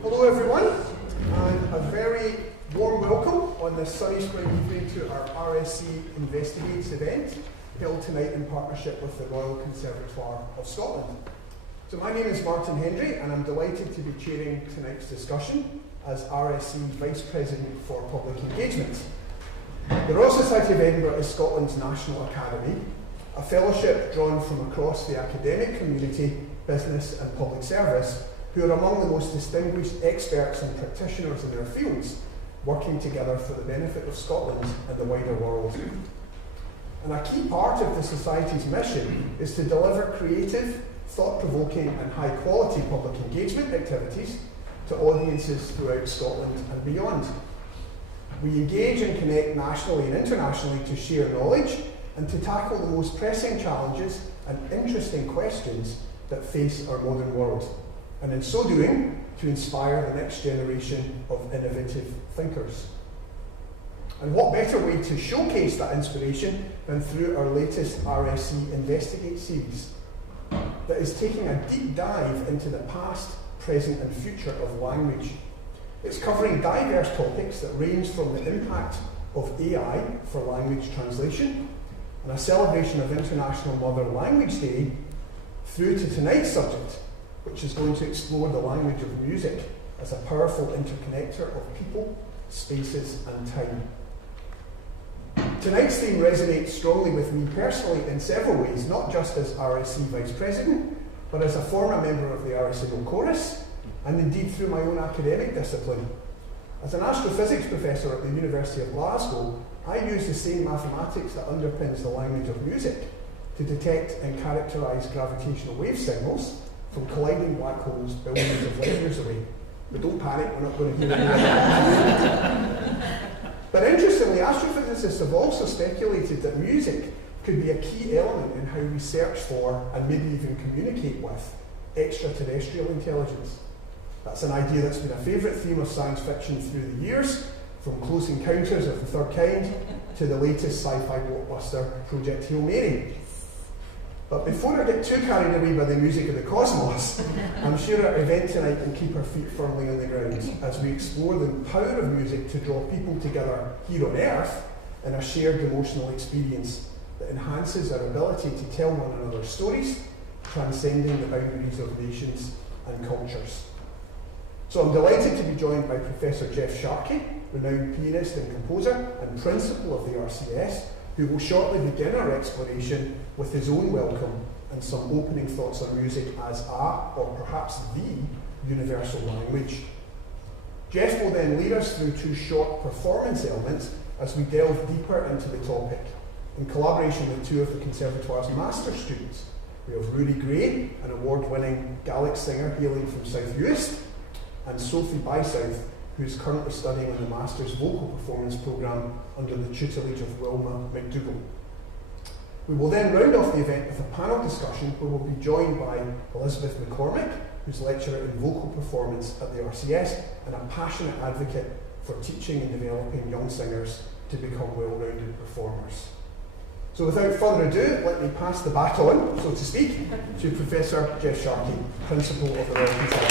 Hello everyone, and a very warm welcome on this sunny spring evening to our RSE Investigates event, held tonight in partnership with the Royal Conservatoire of Scotland. So my name is Martin Hendry, and I'm delighted to be chairing tonight's discussion as RSE Vice President for Public Engagement. The Royal Society of Edinburgh is Scotland's national academy, a fellowship drawn from across the academic community, business and public service, who are among the most distinguished experts and practitioners in their fields, working together for the benefit of Scotland and the wider world. And a key part of the Society's mission is to deliver creative, thought-provoking and high-quality public engagement activities to audiences throughout Scotland and beyond. We engage and connect nationally and internationally to share knowledge and to tackle the most pressing challenges and interesting questions that face our modern world, and in so doing, to inspire the next generation of innovative thinkers. And what better way to showcase that inspiration than through our latest RSE Investigates series that is taking a deep dive into the past, present and future of language. It's covering diverse topics that range from the impact of AI for language translation and a celebration of International Mother Language Day through to tonight's subject, which is going to explore the language of music as a powerful interconnector of people, spaces and time. Tonight's theme resonates strongly with me personally in several ways, not just as RSE Vice President, but as a former member of the RSE Chorus, and indeed through my own academic discipline. As an astrophysics professor at the University of Glasgow, I use the same mathematics that underpins the language of music to detect and characterise gravitational wave signals from colliding black holes billions of light years away. But don't panic, we're not going to hear any. But interestingly, astrophysicists have also speculated that music could be a key element in how we search for and maybe even communicate with extraterrestrial intelligence. That's an idea that's been a favourite theme of science fiction through the years, from Close Encounters of the Third Kind to the latest sci-fi blockbuster Project Hail Mary. But before I get too carried away by the music of the cosmos, I'm sure our event tonight can keep our feet firmly on the ground as we explore the power of music to draw people together here on Earth in a shared emotional experience that enhances our ability to tell one another stories, transcending the boundaries of nations and cultures. So I'm delighted to be joined by Professor Jeff Sharkey, renowned pianist and composer and principal of the RCS, who will shortly begin our exploration with his own welcome and some opening thoughts on music as a, or perhaps the, universal language. Jeff will then lead us through two short performance elements as we delve deeper into the topic, in collaboration with two of the Conservatoire's master students. We have Ruairidh, an award-winning Gaelic singer hailing from South Uist, and Sophie Bysouth, who is currently studying in the Master's Vocal Performance Programme under the tutelage of Wilma McDougall. We will then round off the event with a panel discussion where we'll be joined by Elizabeth McCormack, who's lecturer in vocal performance at the RCS and a passionate advocate for teaching and developing young singers to become well-rounded performers. So without further ado, let me pass the baton, so to speak, to Professor Jeff Sharkey, Principal of the Royal Conservatoire.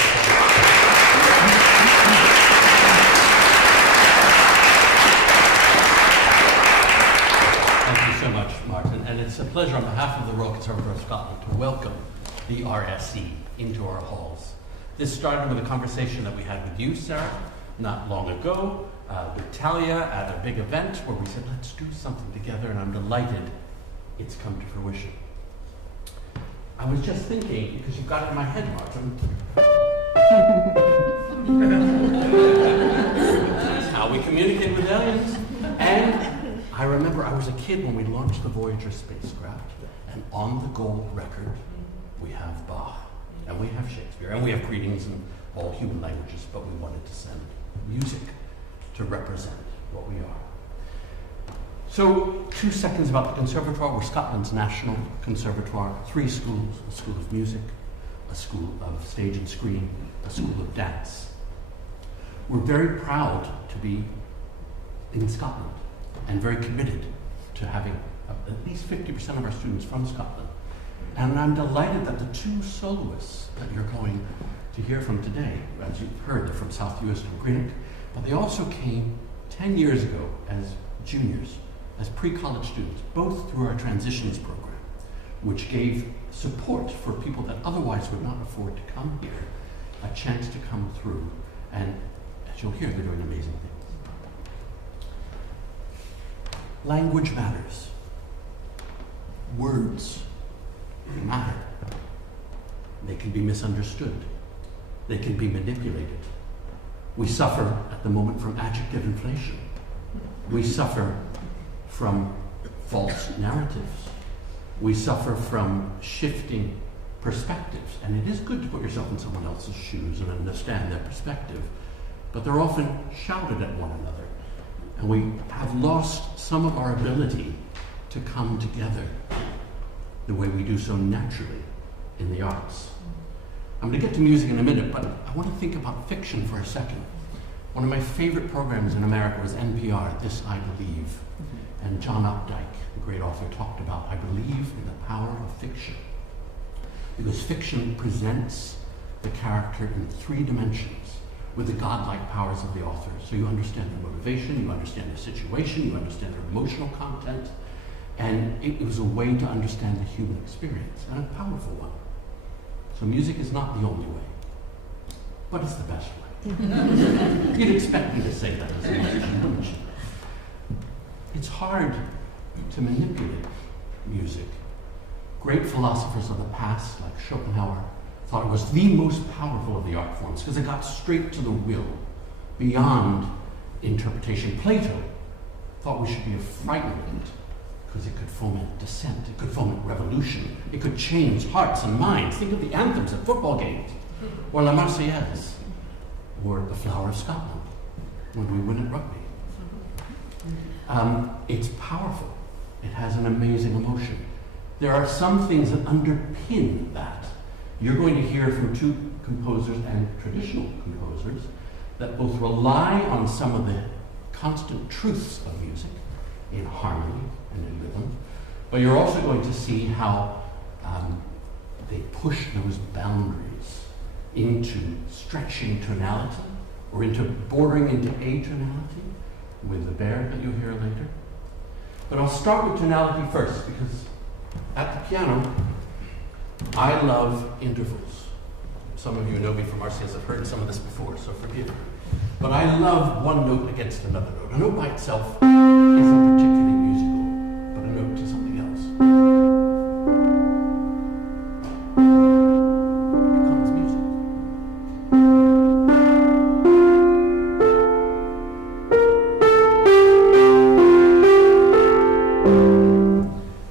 Thank you so much, Martin, and it's a pleasure on behalf of the Royal Conservatoire of Scotland to welcome the RSE into our halls. This started with a conversation that we had with you, Sarah, not long ago, with Talia at a big event where we said, let's do something together, and I'm delighted it's come to fruition. I was just thinking, because you've got it in my head, Martin, that's how we communicate with aliens. And I remember I was a kid when we launched the Voyager spacecraft, and on the gold record, we have Bach, and we have Shakespeare, and we have greetings in all human languages, but we wanted to send music to represent what we are. So, 2 seconds about the Conservatoire. We're Scotland's national conservatoire. 3 schools: a school of music, a school of stage and screen, a school of dance. We're very proud to be in Scotland and very committed to having at least 50% of our students from Scotland. And I'm delighted that the 2 soloists that you're going to hear from today, as you've heard, they're from South Uist and Greenock, but they also came 10 years ago as juniors, as pre-college students, both through our transitions program, which gave support for people that otherwise would not afford to come here, a chance to come through, and as you'll hear, they're doing amazing things. Language matters. Words matter. They can be misunderstood. They can be manipulated. We suffer at the moment from adjective inflation. We suffer from false narratives. We suffer from shifting perspectives. And it is good to put yourself in someone else's shoes and understand their perspective, but they're often shouted at one another. And we have lost some of our ability to come together the way we do so naturally in the arts. I'm going to get to music in a minute, but I want to think about fiction for a second. One of my favorite programs in America was NPR, This I Believe. And John Updike, the great author, talked about, I believe in the power of fiction. Because fiction presents the character in 3 dimensions with the godlike powers of the author. So you understand their motivation, you understand their situation, you understand their emotional content. And it was a way to understand the human experience, and a powerful one. So music is not the only way, but it's the best way. You'd expect me to say that as a musician, wouldn't you? It's hard to manipulate music. Great philosophers of the past, like Schopenhauer, thought it was the most powerful of the art forms because it got straight to the will, beyond interpretation. Plato thought we should be frightened of it because it could foment dissent, it could foment revolution, it could change hearts and minds. Think of the anthems at football games, or La Marseillaise, or the Flower of Scotland when we win at rugby. It's powerful. It has an amazing emotion. There are some things that underpin that. You're going to hear from 2 composers and traditional composers that both rely on some of the constant truths of music in harmony and in rhythm, but you're also going to see how they push those boundaries into stretching tonality or into bordering into atonality with the bear that you'll hear later. But I'll start with tonality first, because at the piano, I love intervals. some of you know me from RCS have heard some of this before, so forgive me. But I love one note against another note. A note by itself isn't particularly musical, but a note to something else becomes music.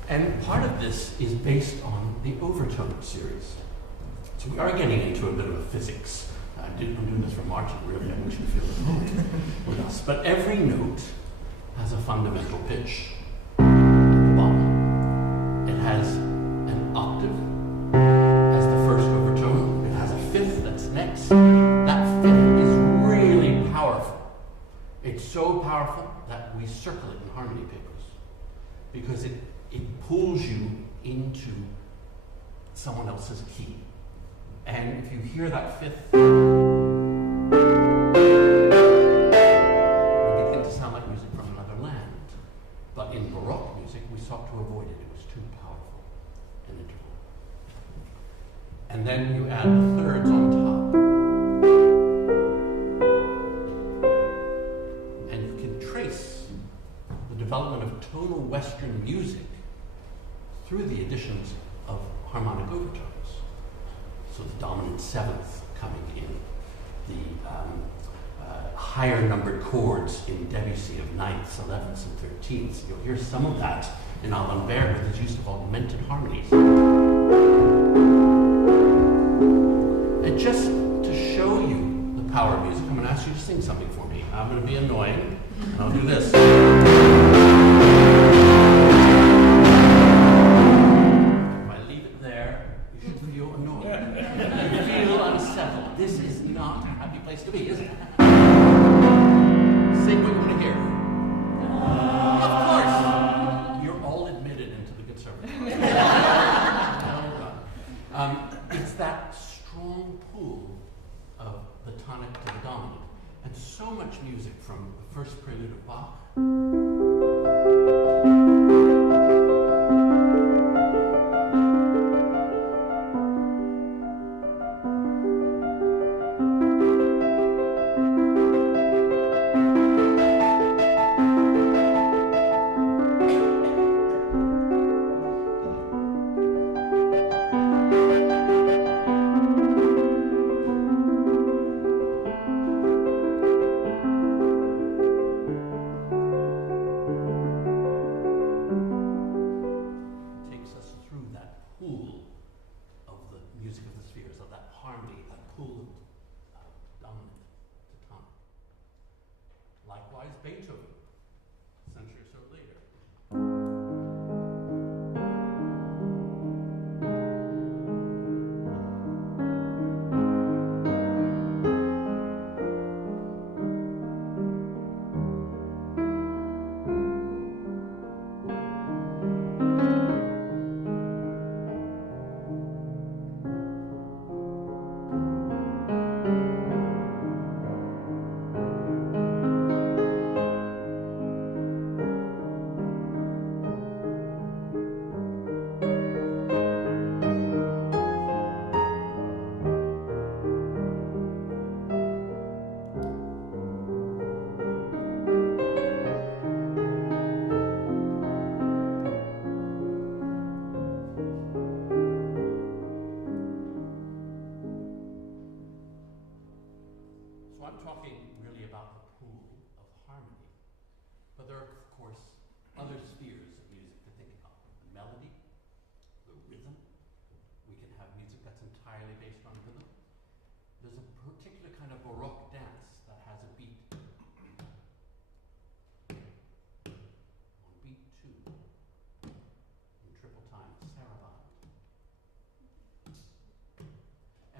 And part of this is based on the overtone series. So we are getting into a bit of a physics. I'm doing this for Martin, really. I wish you feel at home with us. But every note has a fundamental pitch at the bottom. It has an octave as the first overtone. It has a fifth that's next. That fifth is really powerful. It's so powerful that we circle it in harmony papers because it pulls you into someone else's key. And if you hear that fifth, it will begin to sound like music from another land. But in Baroque music, we sought to avoid it. It was too powerful an interval. And then you add the thirds on top. And you can trace the development of tonal Western music through the additions of harmonic overtones. So the dominant seventh coming in, the higher numbered chords in Debussy of 9ths, 11ths, and 13ths. You'll hear some of that in Alban with his use of augmented harmonies. And just to show you the power of music, I'm going to ask you to sing something for me. I'm going to be annoying, and I'll do this. This is not a happy place to be, is it? Sing what you want to hear. Of course. You're all admitted into the conservatoire. It's that strong pull of the tonic to the dominant. And so much music from the first prelude of Bach.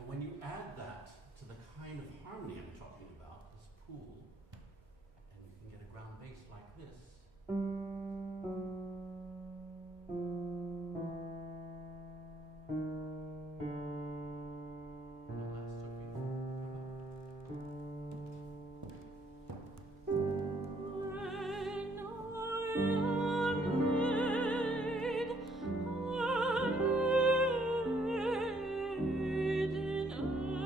When you add that to the kind of harmony I'm talking about, this pool, and you can get a ground bass like this. Sophie.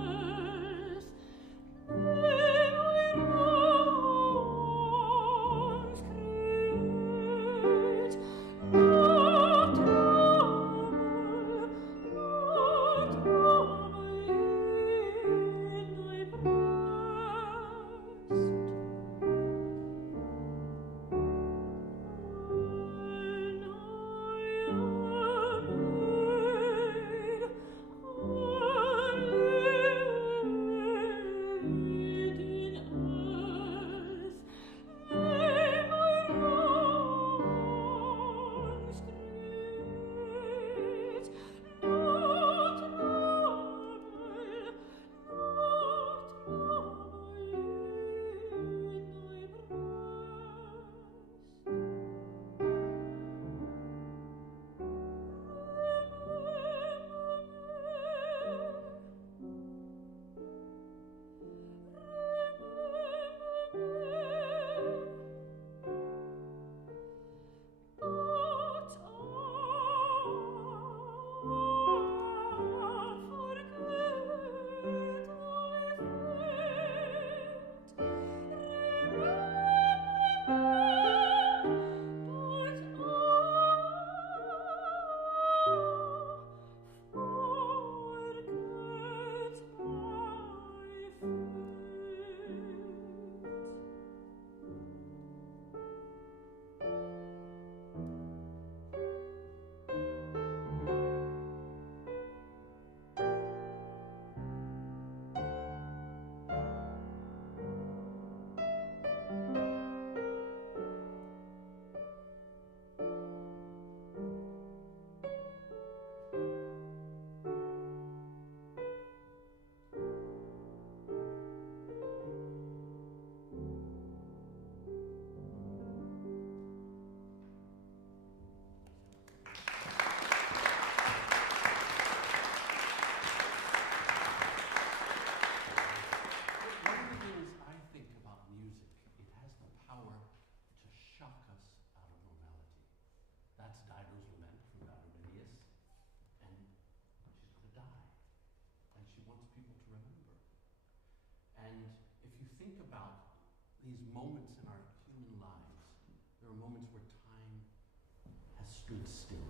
stood still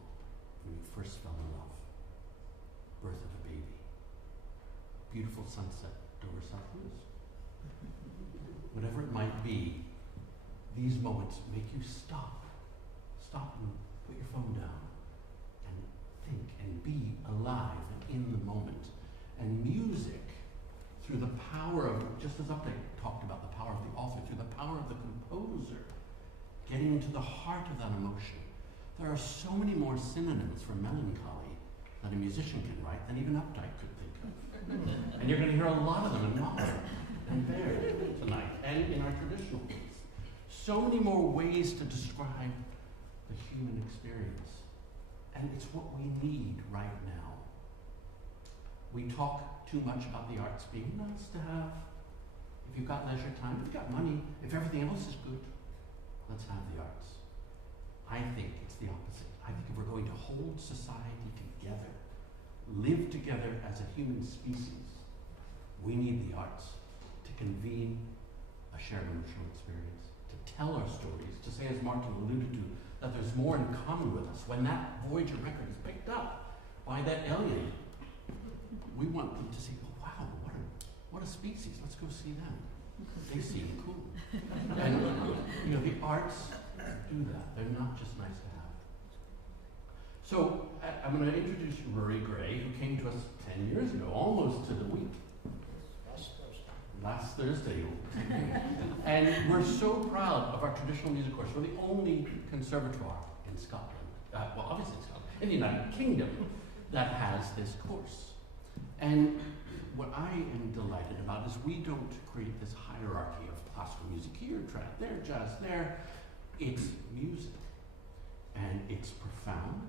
when you first fell in love, birth of a baby, beautiful sunset over South Wales. Whatever it might be, these moments make you stop and put your phone down and think and be alive and in the moment. And music, through the power of, just as Update talked about the power of the author, through the power of the composer, getting into the heart of that emotion. There are so many more synonyms for melancholy that a musician can write than even Updike could think of. And you're going to hear a lot of them in Mozart and Verdi tonight, and in our traditional piece. So many more ways to describe the human experience. And it's what we need right now. We talk too much about the arts being nice to have. If you've got leisure time, if you've got money, if everything else is good, let's have the arts. I think it's the opposite. I think if we're going to hold society together, live together as a human species, we need the arts to convene a shared emotional experience, to tell our stories, to say, as Martin alluded to, that there's more in common with us. When that Voyager record is picked up by that alien, we want them to say, oh wow, what a species, let's go see them. They seem cool. And the arts do that. They're not just nice to have. So I'm going to introduce Ruairidh, who came to us 10 years ago, almost to the week. Last Thursday. And we're so proud of our traditional music course. We're the only conservatoire in Scotland, well, obviously in Scotland, in the United Kingdom, that has this course. And what I am delighted about is we don't create this hierarchy of classical music here, trad there, jazz there. It's music, and it's profound.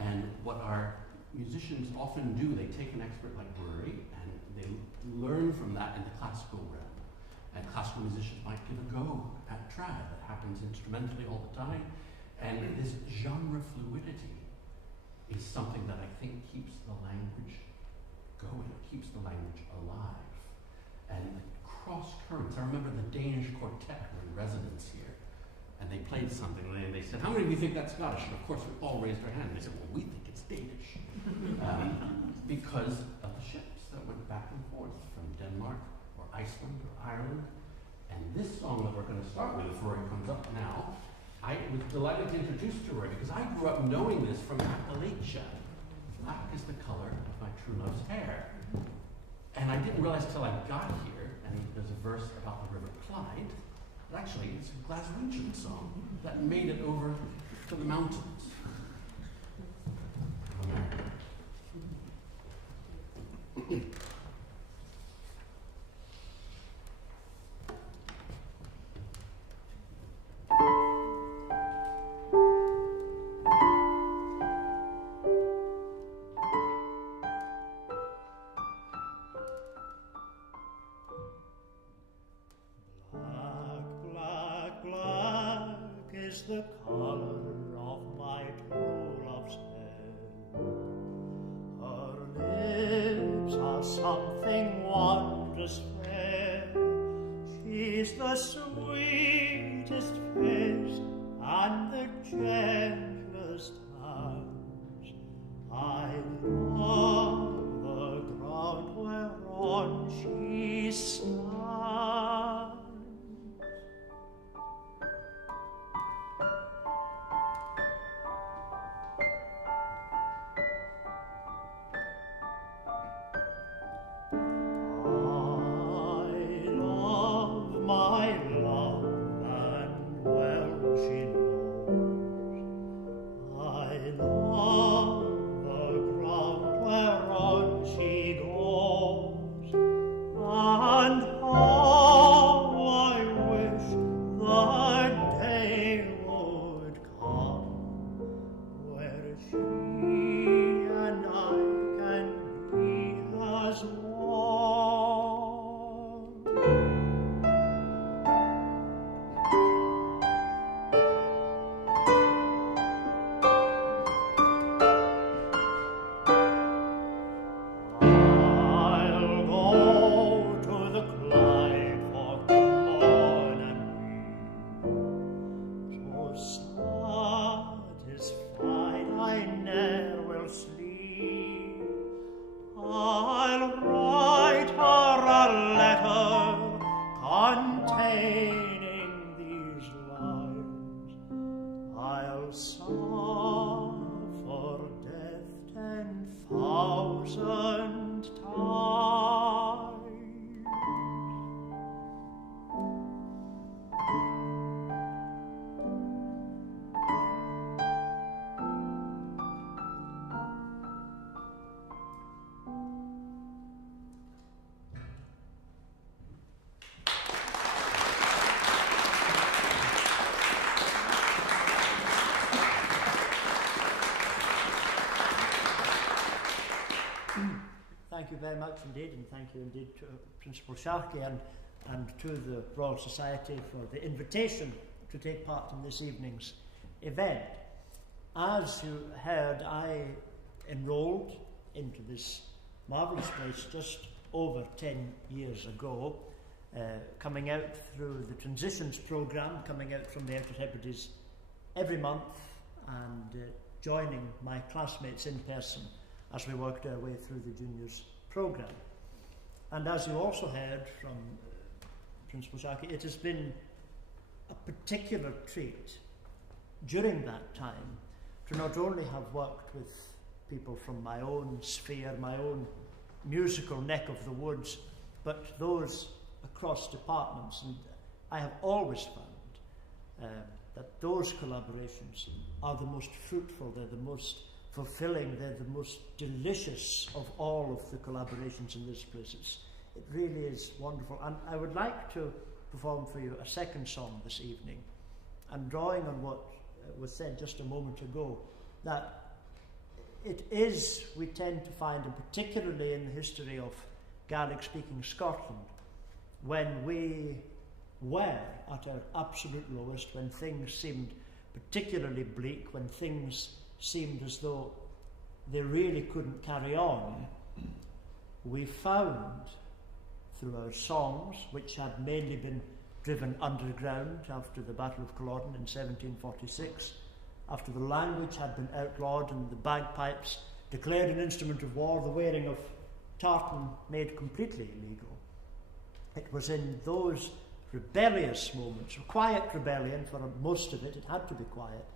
And what our musicians often do, they take an expert like Ruairidh and they learn from that in the classical realm. And classical musicians might give a go at trad. That happens instrumentally all the time. And this genre fluidity is something that I think keeps the language going, keeps the language alive. And the cross currents. I remember the Danish quartet were in residence here, and they played something, and they said, how many of you think that's Scottish? And of course, we all raised our hand. They said, well, we think it's Danish. Because of the ships that went back and forth from Denmark, or Iceland, or Ireland. And this song that we're going to start with, if Ruairidh comes up now, I was delighted to introduce to Ruairidh, because I grew up knowing this from Appalachia. Black is the color of my true love's hair. And I didn't realize till I got here, and there's a verse about the River Clyde, but actually it's a Glaswegian song that made it over to the mountains of America. Black is the color of my I'll suffer death 10,000 times. Thank you very much indeed, and thank you indeed to Principal Sharkey and to the Royal Society for the invitation to take part in this evening's event. As you heard, I enrolled into this marvellous place just over 10 years ago, coming out through the Transitions programme, coming out from the Outer Hebrides every month and joining my classmates in person as we worked our way through the juniors programme. And as you also heard from Principal Sharkey, it has been a particular treat during that time to not only have worked with people from my own sphere, my own musical neck of the woods, but those across departments. And I have always found that those collaborations are the most fruitful, they're the most fulfilling, they're the most delicious of all of the collaborations in this place. It really is wonderful. And I would like to perform for you a second song this evening, and drawing on what was said just a moment ago, that it is, we tend to find, and particularly in the history of Gaelic-speaking Scotland, when we were at our absolute lowest, when things seemed particularly bleak, when things seemed as though they really couldn't carry on, we found through our songs, which had mainly been driven underground after the Battle of Culloden in 1746, after the language had been outlawed and the bagpipes declared an instrument of war, the wearing of tartan made completely illegal. It was in those rebellious moments, a quiet rebellion for most of it, it had to be quiet,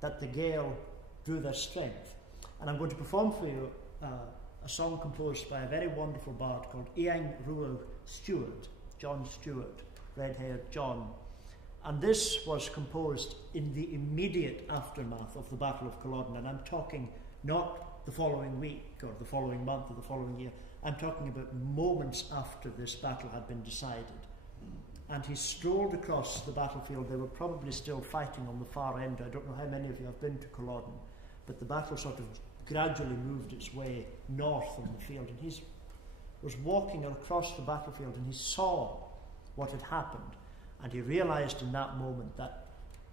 that the Gael drew their strength. And I'm going to perform for you a song composed by a very wonderful bard called Ruairidh Stewart, John Stewart, red-haired John. And this was composed in the immediate aftermath of the Battle of Culloden, and I'm talking not the following week or the following month or the following year, I'm talking about moments after this battle had been decided. And he strolled across the battlefield. They were probably still fighting on the far end. I don't know how many of you have been to Culloden, but the battle sort of gradually moved its way north on the field, and he was walking across the battlefield and he saw what had happened, and he realised in that moment that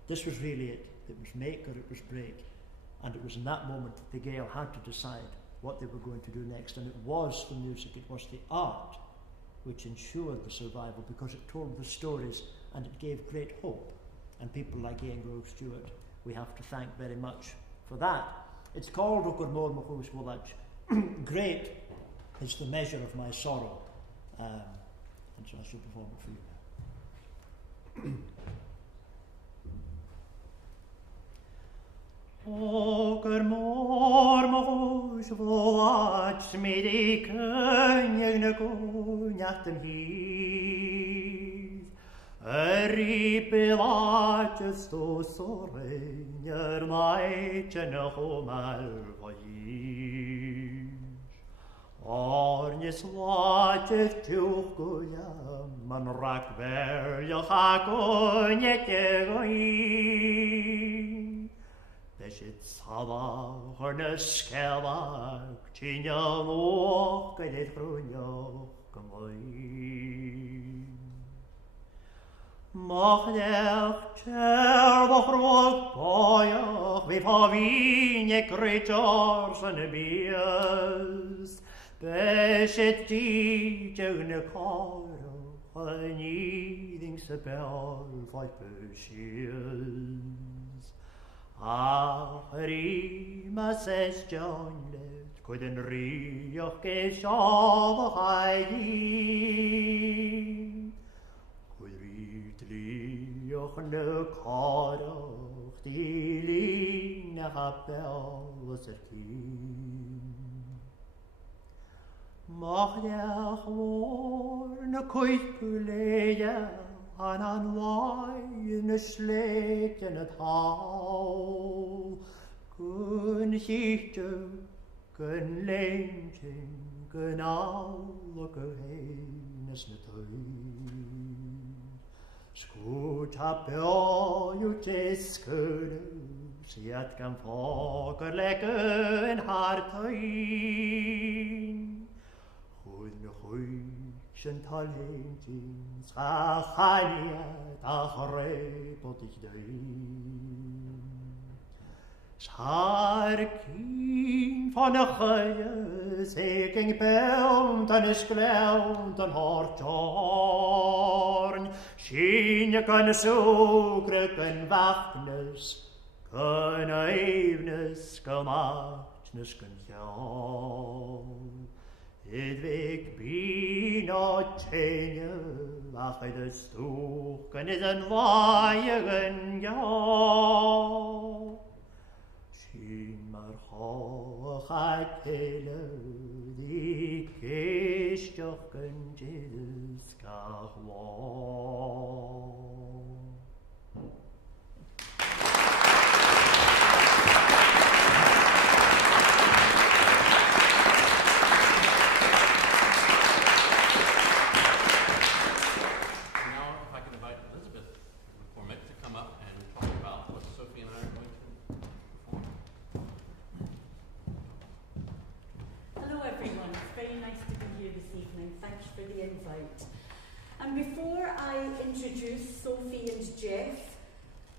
this was really it. It was make or it was break, and it was in that moment that the Gael had to decide what they were going to do next, and it was the music, it was the art which ensured the survival, because it told the stories and it gave great hope. And people like Ruairidh Stewart, we have to thank very much for that. It's called Okur Mohus Wolach. Great is the measure of my sorrow. And so I shall perform it for you now. Okur Mohus Wolach Midi Kunyaku Natten Heath. Ripilaches to Sorenyer Maitchen Homal Voyage. Ornis Watches Chukuya Man Rakver Yohako Nyekegoin. Beshit Sava Hornes Skevak Chinya Mokedit Runyo Kamoin. Mach cher rog boyach vi favine creatures and beers. Beshit di june caro, anything sebel like bushes. Rima says John let couldn't rioch ke shav haidi. Rioch ne carach stílí na chapel was a keen. Machdeach war na coipuleia an wai na sleet in het hou. Kun hichte, kun leentje, kun alle geheines na tuin. Skoot ha björn teskene, siat kan fager lekker en hartuin. Hun huisen talentins, rachaniat achrepot ich dein. Sharkey van de geie, zeking pelt en is gleunt en hartjorn. Sien kan zoekeren, kan wachtnis, kan evenis, kan machtnis, kan jou. Het week bijna tjenje, ach de stoeken is een waaien jou. Sien maar gaat hele, die keestjokken Jezus kach wou. Now, if I could invite Elizabeth McCormack to come up and talk about what Sophie and I are going to perform. Hello everyone, it's very nice to be here this evening. Thanks for the invite. And before I introduce Sophie and Jeff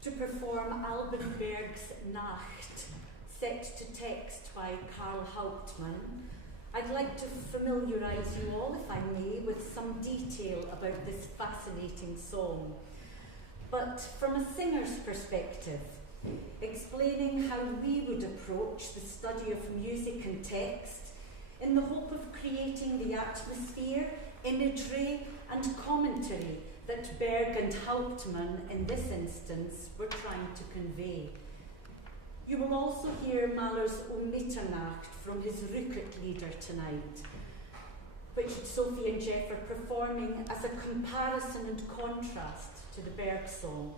to perform Alban Berg's Nacht, set to text by Karl Hauptmann, I'd like to familiarise you all, if I may, with some detail about this fascinating song. But from a singer's perspective, explaining how we would approach the study of music and text in the hope of creating the atmosphere, imagery and commentary that Berg and Hauptmann, in this instance, were trying to convey. You will also hear Mahler's O Mitternacht from his Rückert-Lieder tonight, which Sophie and Jeff are performing as a comparison and contrast to the Berg song.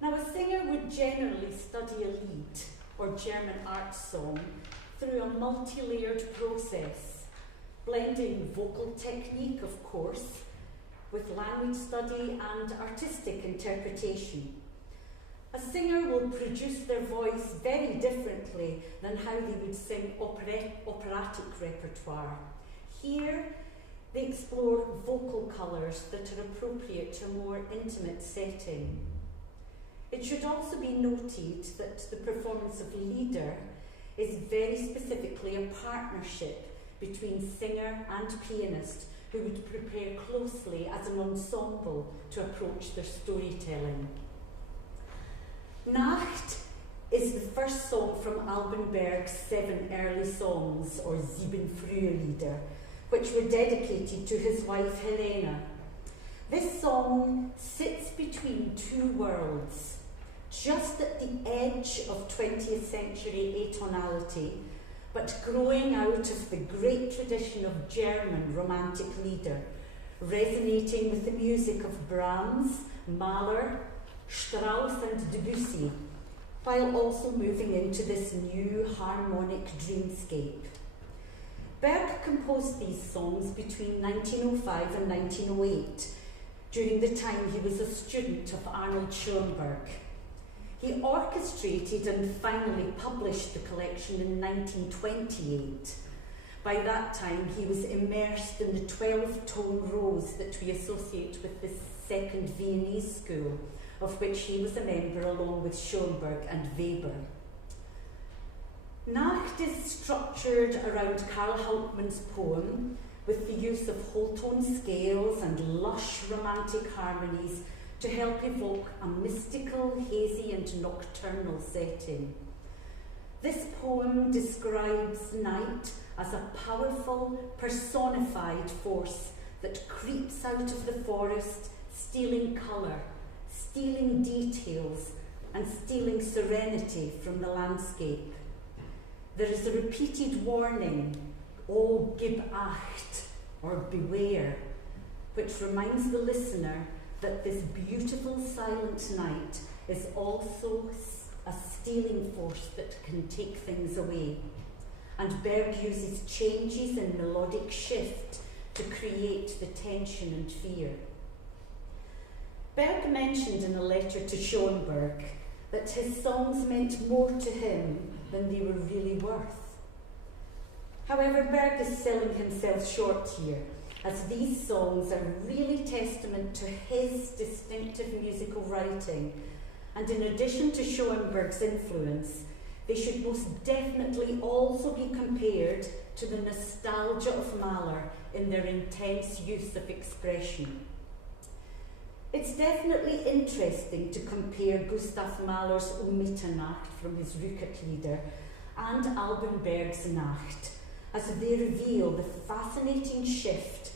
Now, a singer would generally study a lied, or German art song, through a multi-layered process, blending vocal technique, of course, with language study and artistic interpretation. A singer will produce their voice very differently than how they would sing operatic repertoire. Here, they explore vocal colours that are appropriate to a more intimate setting. It should also be noted that the performance of Lieder is very specifically a partnership between singer and pianist who would prepare closely as an ensemble to approach their storytelling. Nacht is the first song from Alban Berg's 7 early songs, or 7 frühe Lieder, which were dedicated to his wife Helena. This song sits between two worlds, just at the edge of 20th century atonality, but growing out of the great tradition of German romantic Lieder, resonating with the music of Brahms, Mahler, Strauss and Debussy, while also moving into this new harmonic dreamscape. Berg composed these songs between 1905 and 1908, during the time he was a student of Arnold Schoenberg. He orchestrated and finally published the collection in 1928. By that time, he was immersed in the 12-tone rose that we associate with the Second Viennese School, of which he was a member along with Schoenberg and Weber. Nacht is structured around Karl Hauptmann's poem with the use of whole tone scales and lush romantic harmonies to help evoke a mystical, hazy and nocturnal setting. This poem describes night as a powerful, personified force that creeps out of the forest, stealing colour, stealing details, and stealing serenity from the landscape. There is a repeated warning, "Oh, gib acht," or beware, which reminds the listener that this beautiful silent night is also a stealing force that can take things away. And Berg uses changes in melodic shift to create the tension and fear. Berg mentioned in a letter to Schoenberg that his songs meant more to him than they were really worth. However, Berg is selling himself short here, as these songs are really testament to his distinctive musical writing, and in addition to Schoenberg's influence, they should most definitely also be compared to the nostalgia of Mahler in their intense use of expression. It's definitely interesting to compare Gustav Mahler's O Mitternacht from his Rückert-Lieder and Alban Berg's Nacht, as they reveal the fascinating shift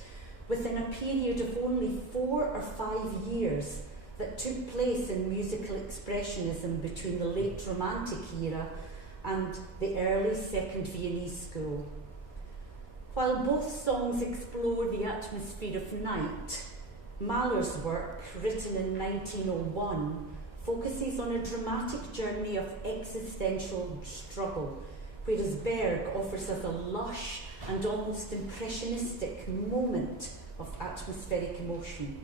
within a period of only 4 or 5 years that took place in musical expressionism between the late Romantic era and the early Second Viennese School. While both songs explore the atmosphere of night, Mahler's work, written in 1901, focuses on a dramatic journey of existential struggle, whereas Berg offers us a lush and almost impressionistic moment of atmospheric emotion.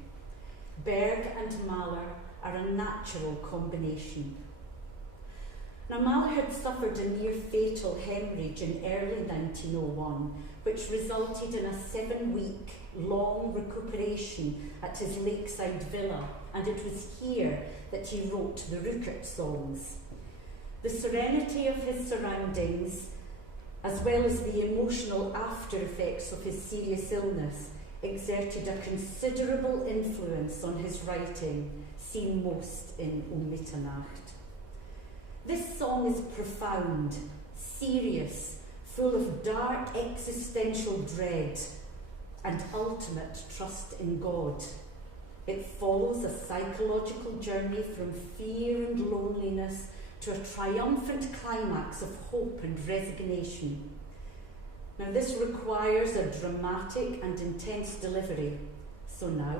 Berg and Mahler are a natural combination. Now, Mahler had suffered a near-fatal hemorrhage in early 1901, which resulted in a 7-week long recuperation at his lakeside villa, and it was here that he wrote the Rückert songs. The serenity of his surroundings, as well as the emotional after effects of his serious illness, exerted a considerable influence on his writing, seen most in O Mitternacht. This song is profound, serious, full of dark existential dread and ultimate trust in God. It follows a psychological journey from fear and loneliness to a triumphant climax of hope and resignation. Now, this requires a dramatic and intense delivery. So now,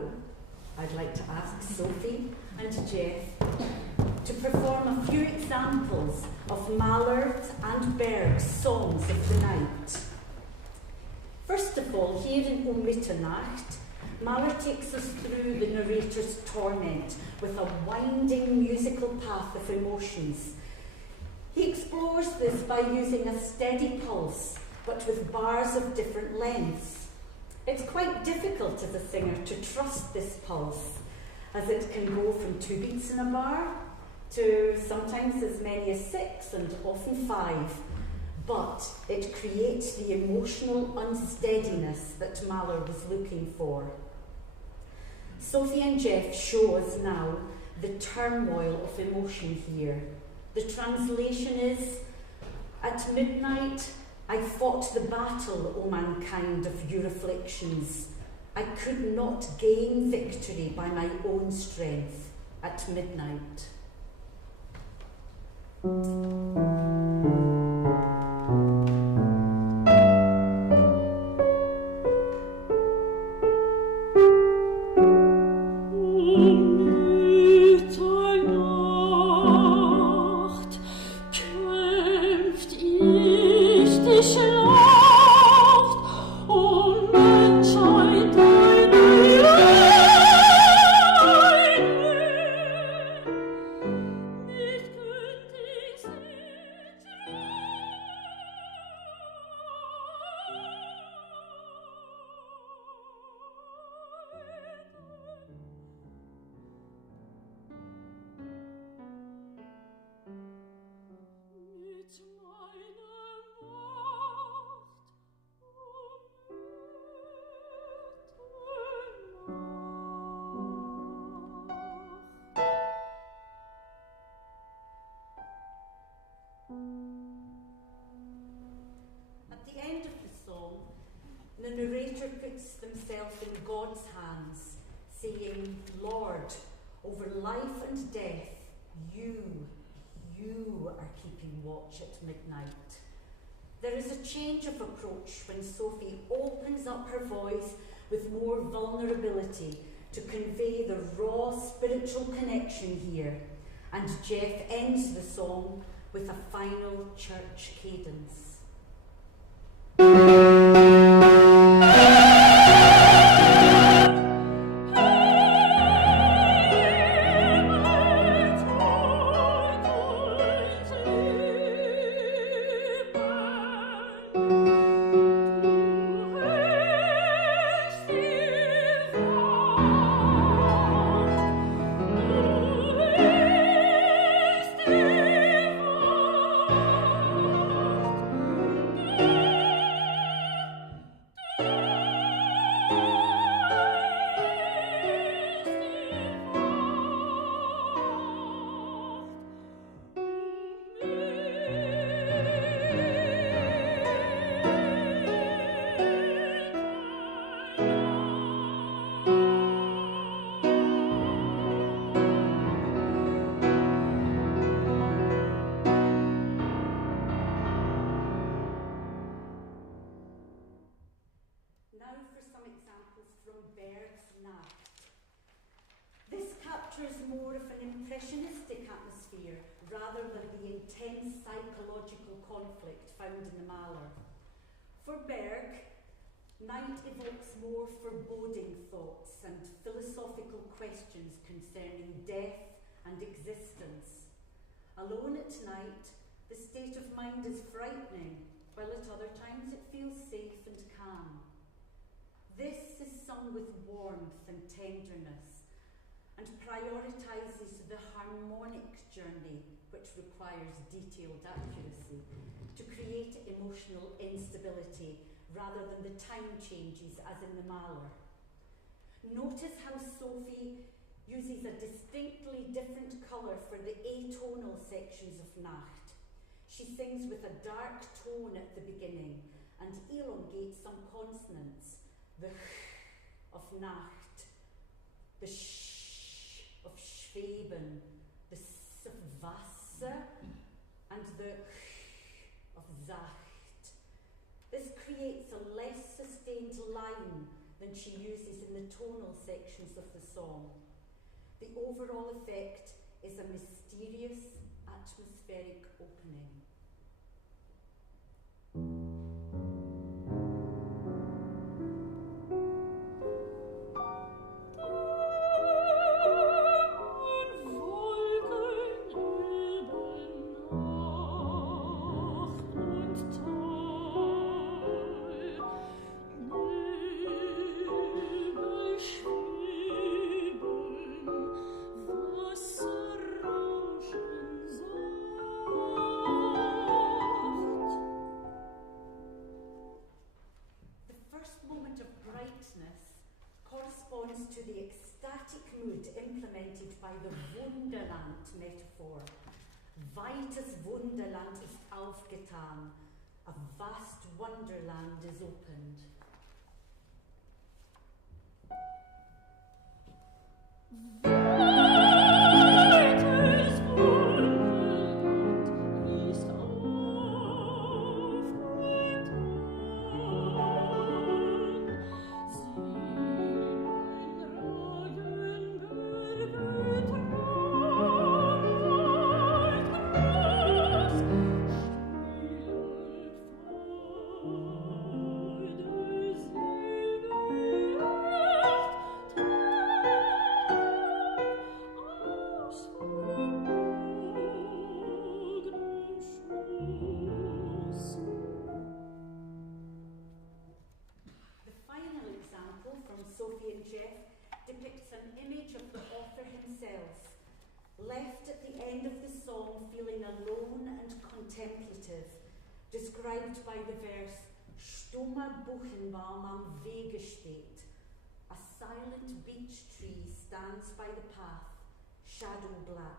I'd like to ask Sophie and Jeff to perform a few examples of Mahler's and Berg's songs of the night. First of all, here in O Mitternacht, Mahler takes us through the narrator's torment with a winding musical path of emotions. He explores this by using a steady pulse, but with bars of different lengths. It's quite difficult as a singer to trust this pulse, as it can go from 2 beats in a bar to sometimes as many as 6 and often 5, but it creates the emotional unsteadiness that Mahler was looking for. Sophie and Jeff show us now the turmoil of emotion here. The translation is, "At midnight, I fought the battle, O mankind, of your afflictions. I could not gain victory by my own strength at midnight." At the end of the song, the narrator puts themselves in God's hands, saying, "Lord, over life and death, you are keeping watch at midnight. There is a change of approach when Sophie opens up her voice with more vulnerability to convey the raw spiritual connection here, and Jeff ends the song with a final church cadence. More of an impressionistic atmosphere rather than the intense psychological conflict found in the Mahler. For Berg, night evokes more foreboding thoughts and philosophical questions concerning death and existence. Alone at night, the state of mind is frightening, while at other times it feels safe and calm. This is sung with warmth and tenderness, and prioritises the harmonic journey, which requires detailed accuracy, to create emotional instability rather than the time changes as in the Mahler. Notice how Sophie uses a distinctly different colour for the atonal sections of Nacht. She sings with a dark tone at the beginning and elongates some consonants, the ch of Nacht, the sh of Schweben, the s of Wasser, and the ch of Sacht. This creates a less sustained line than she uses in the tonal sections of the song. The overall effect is a mysterious, atmospheric opening. To the ecstatic mood implemented by the Wunderland metaphor. Weites Wunderland ist aufgetan. A vast wonderland is opened. Sophie and Jeff depicts an image of the author himself, left at the end of the song feeling alone and contemplative, described by the verse, Stummer Buchenbaum am Wege steht. A silent beech tree stands by the path, shadow black.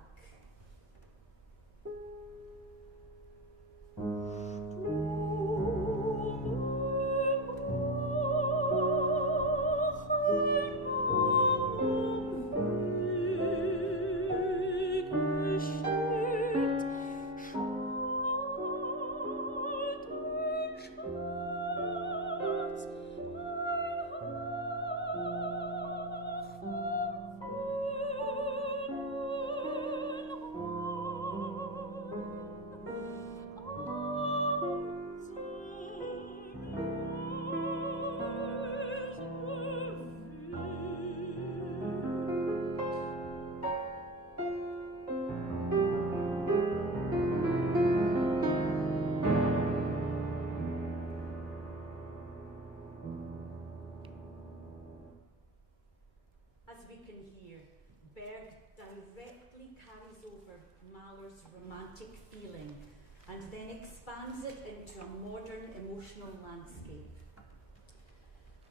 transit into a modern emotional landscape.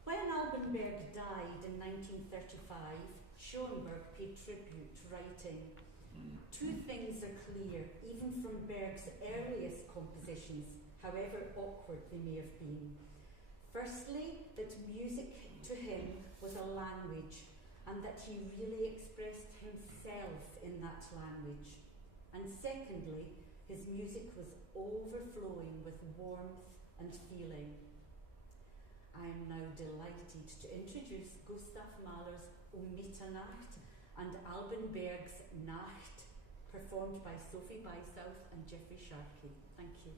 When Alban Berg died in 1935, Schoenberg paid tribute, writing, "Two things are clear, even from Berg's earliest compositions, however awkward they may have been. Firstly, that music to him was a language, and that he really expressed himself in that language. And secondly, his music was overflowing with warmth and feeling." I am now delighted to introduce Gustav Mahler's O Mitternacht and Alban Berg's Nacht, performed by Sophie Bysouth and Geoffrey Sharkey. Thank you.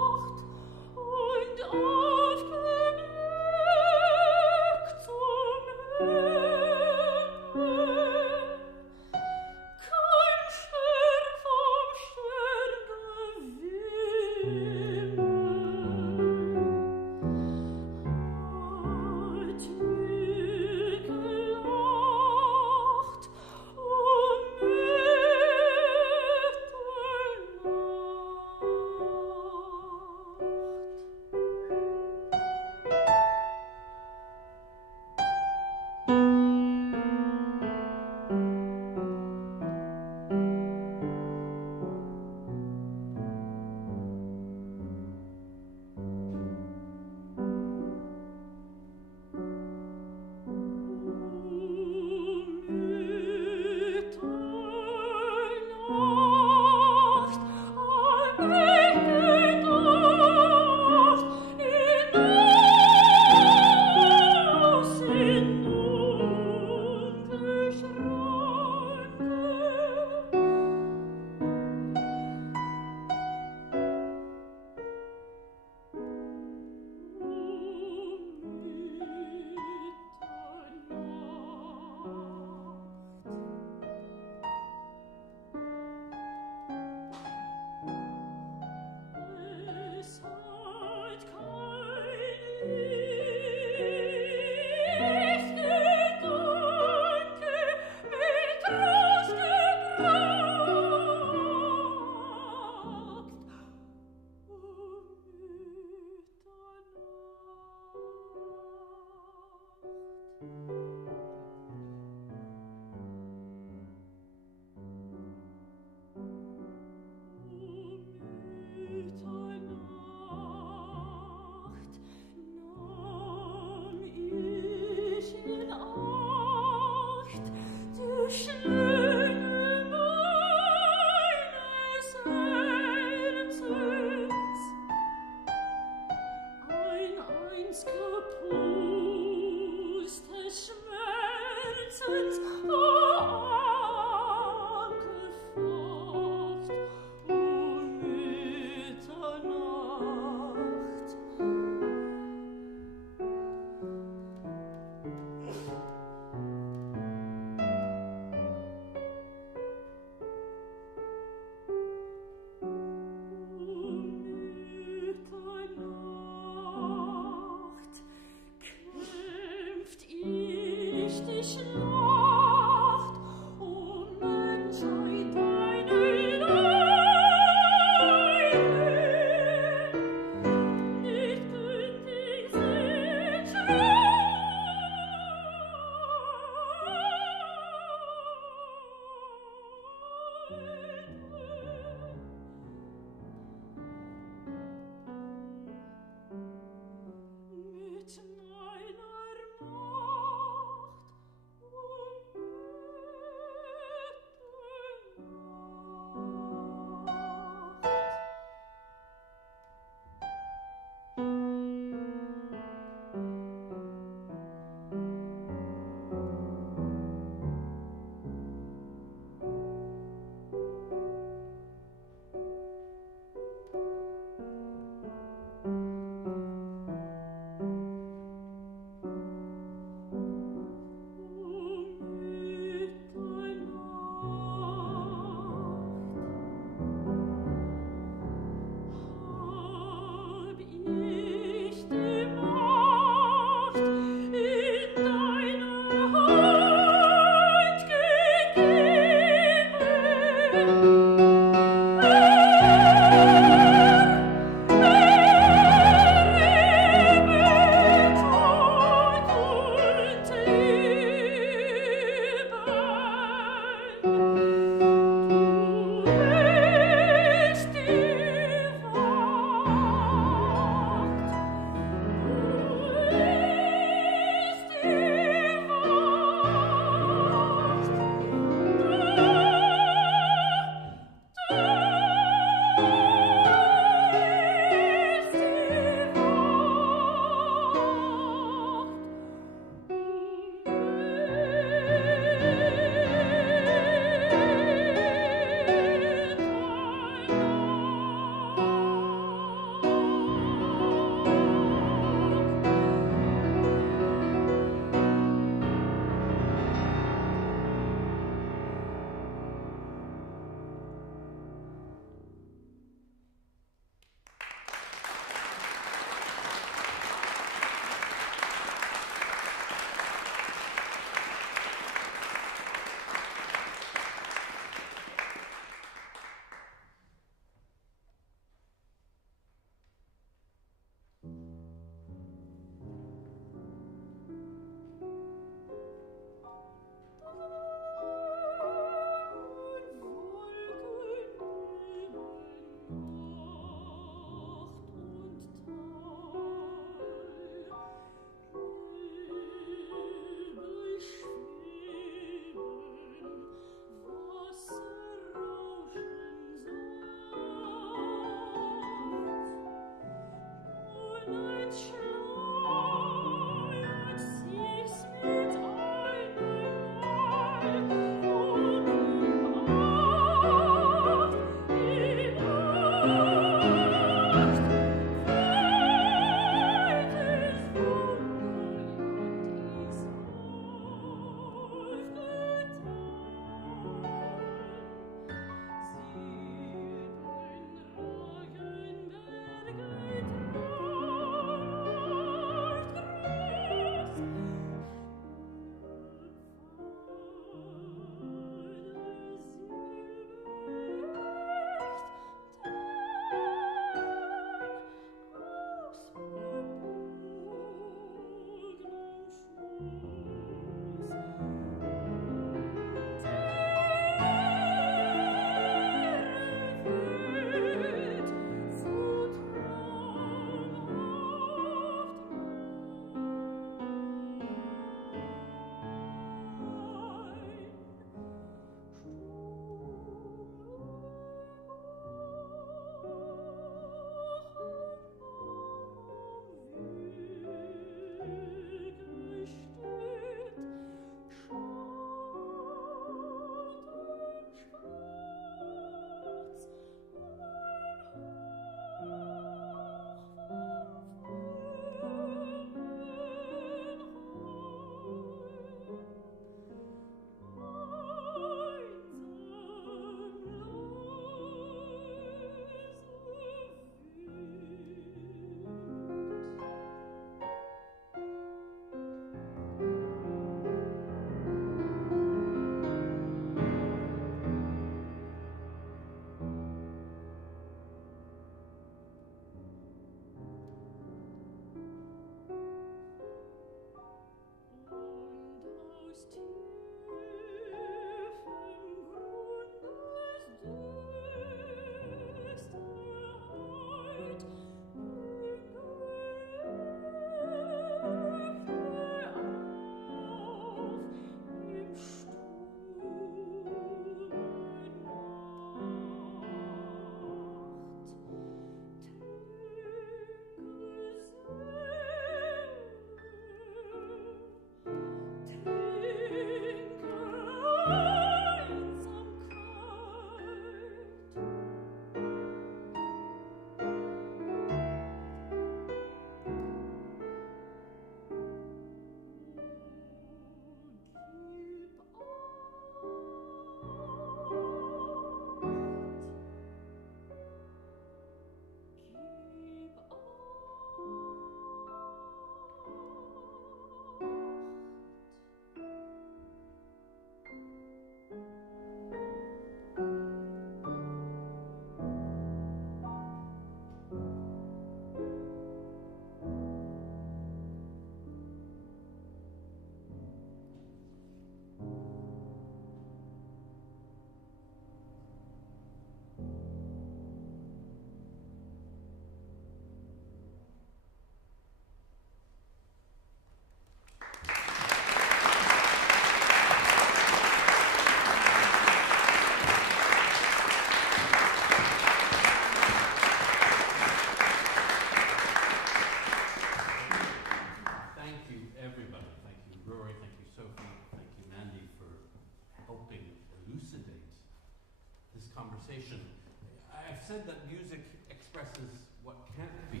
said that music expresses what can't be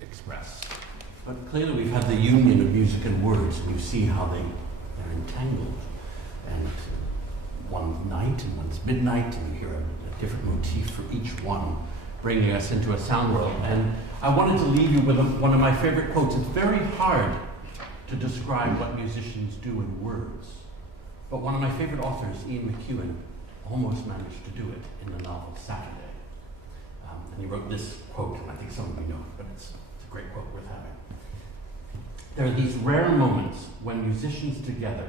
expressed. But clearly we've had the union of music and words, and you see how they're entangled. And one's night and one's midnight, and you hear a different motif for each one, bringing us into a sound world. And I wanted to leave you with one of my favorite quotes. It's very hard to describe what musicians do in words, but one of my favorite authors, Ian McEwan, almost managed to do it in the novel Saturday. And he wrote this quote, and I think some of you know it, but it's a great quote worth having. There are these rare moments when musicians together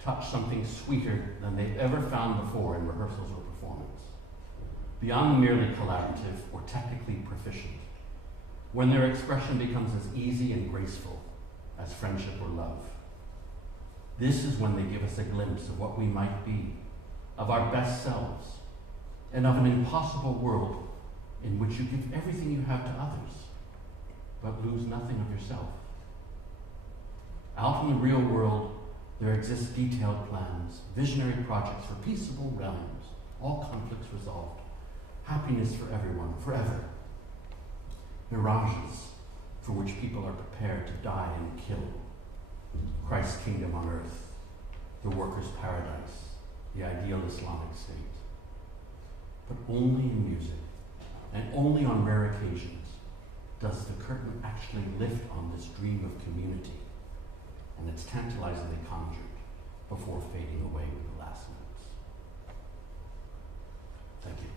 touch something sweeter than they've ever found before in rehearsals or performance, beyond merely collaborative or technically proficient, when their expression becomes as easy and graceful as friendship or love. This is when they give us a glimpse of what we might be, of our best selves, and of an impossible world in which you give everything you have to others, but lose nothing of yourself. Out in the real world, there exist detailed plans, visionary projects for peaceable realms, all conflicts resolved, happiness for everyone, forever. Mirages for which people are prepared to die and kill. Christ's kingdom on earth, the workers' paradise, the ideal Islamic state. But only in music, and only on rare occasions, does the curtain actually lift on this dream of community, and it's tantalizingly conjured before fading away with the last notes. Thank you.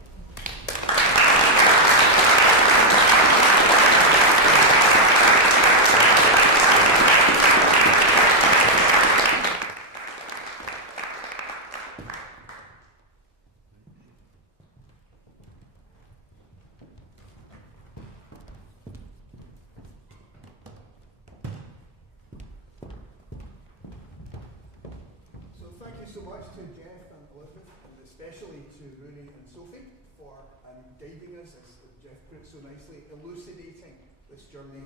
So much to Jeff and Elizabeth, and especially to Ruairidh and Sophie for guiding us, as Jeff put it so nicely, elucidating this journey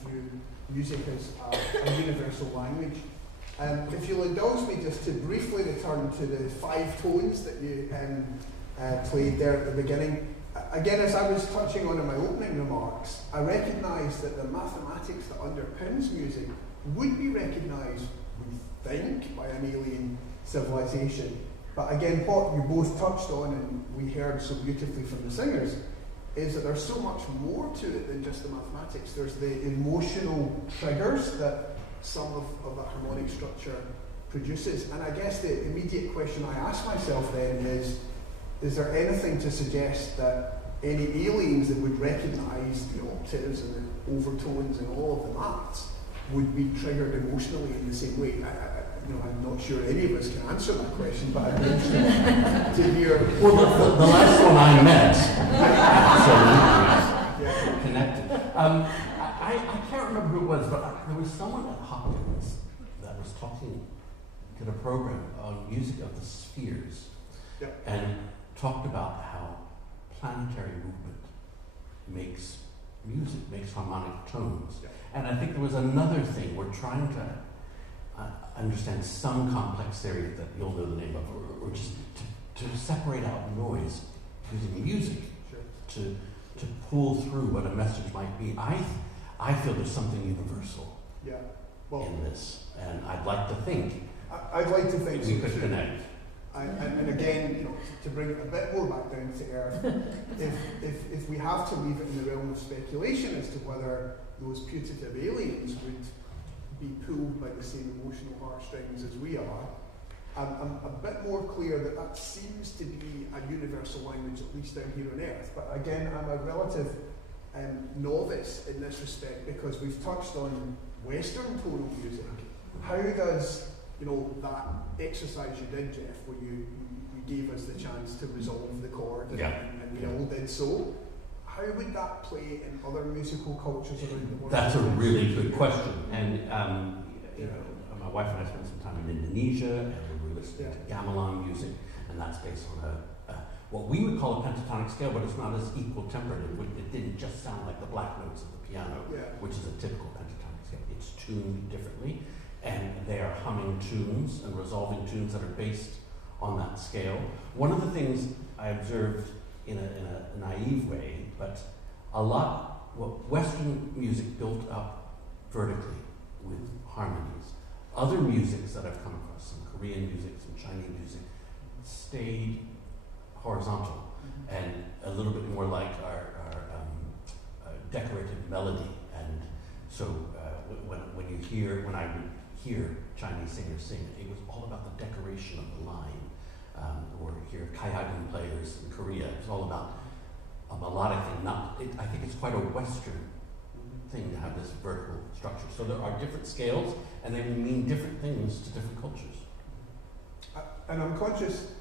through music as a universal language. If you'll indulge me just to briefly return to the 5 tones that you played there at the beginning. Again, as I was touching on in my opening remarks, I recognise that the mathematics that underpins music would be recognised, we think, by an alien civilization. But again, what you both touched on and we heard so beautifully from the singers is that there's so much more to it than just the mathematics. There's the emotional triggers that some of that harmonic structure produces. And I guess the immediate question I ask myself then is there anything to suggest that any aliens that would recognise the octaves and the overtones and all of the maths would be triggered emotionally in the same way? I'm not sure any of us can answer that question, but I'd be interested to hear. Well, the last one I met, absolutely connected. I can't remember who it was, but there was someone at Hopkins that was talking, did a program on music of the spheres, and talked about how planetary movement makes music, makes harmonic tones. And I think there was another thing, we're trying to understand some complex theory that you'll know the name of, or just to separate out noise using music to pull through what a message might be. I feel there's something universal in this, and I'd like to think I'd like to think we could connect. And again, to bring it a bit more back down to earth, if we have to leave it in the realm of speculation as to whether those putative aliens would be pulled by the same emotional heartstrings as we are, I'm a bit more clear that seems to be a universal language, at least down here on earth. But again, I'm a relative novice in this respect because we've touched on Western tonal music. How does that exercise you did, Jeff, where you gave us the chance to resolve the chord and we all did so, how would that play in other musical cultures around the world? That's a really good question. And my wife and I spent some time in Indonesia, and we were listening to gamelan music, and that's based on what we would call a pentatonic scale, but it's not as equal tempered. It didn't just sound like the black notes of the piano, which is a typical pentatonic scale. It's tuned differently, and they are humming tunes and resolving tunes that are based on that scale. One of the things I observed in a naive way, but Western music built up vertically with harmonies. Other musics that I've come across, some Korean music, some Chinese music, stayed horizontal and a little bit more like our decorative melody. And so when I would hear Chinese singers sing, it was all about the decoration of the line. Or hear kayagan players in Korea, it's all about a melodic thing. I think it's quite a Western thing to have this vertical structure. So there are different scales, and they mean different things to different cultures. And I'm conscious,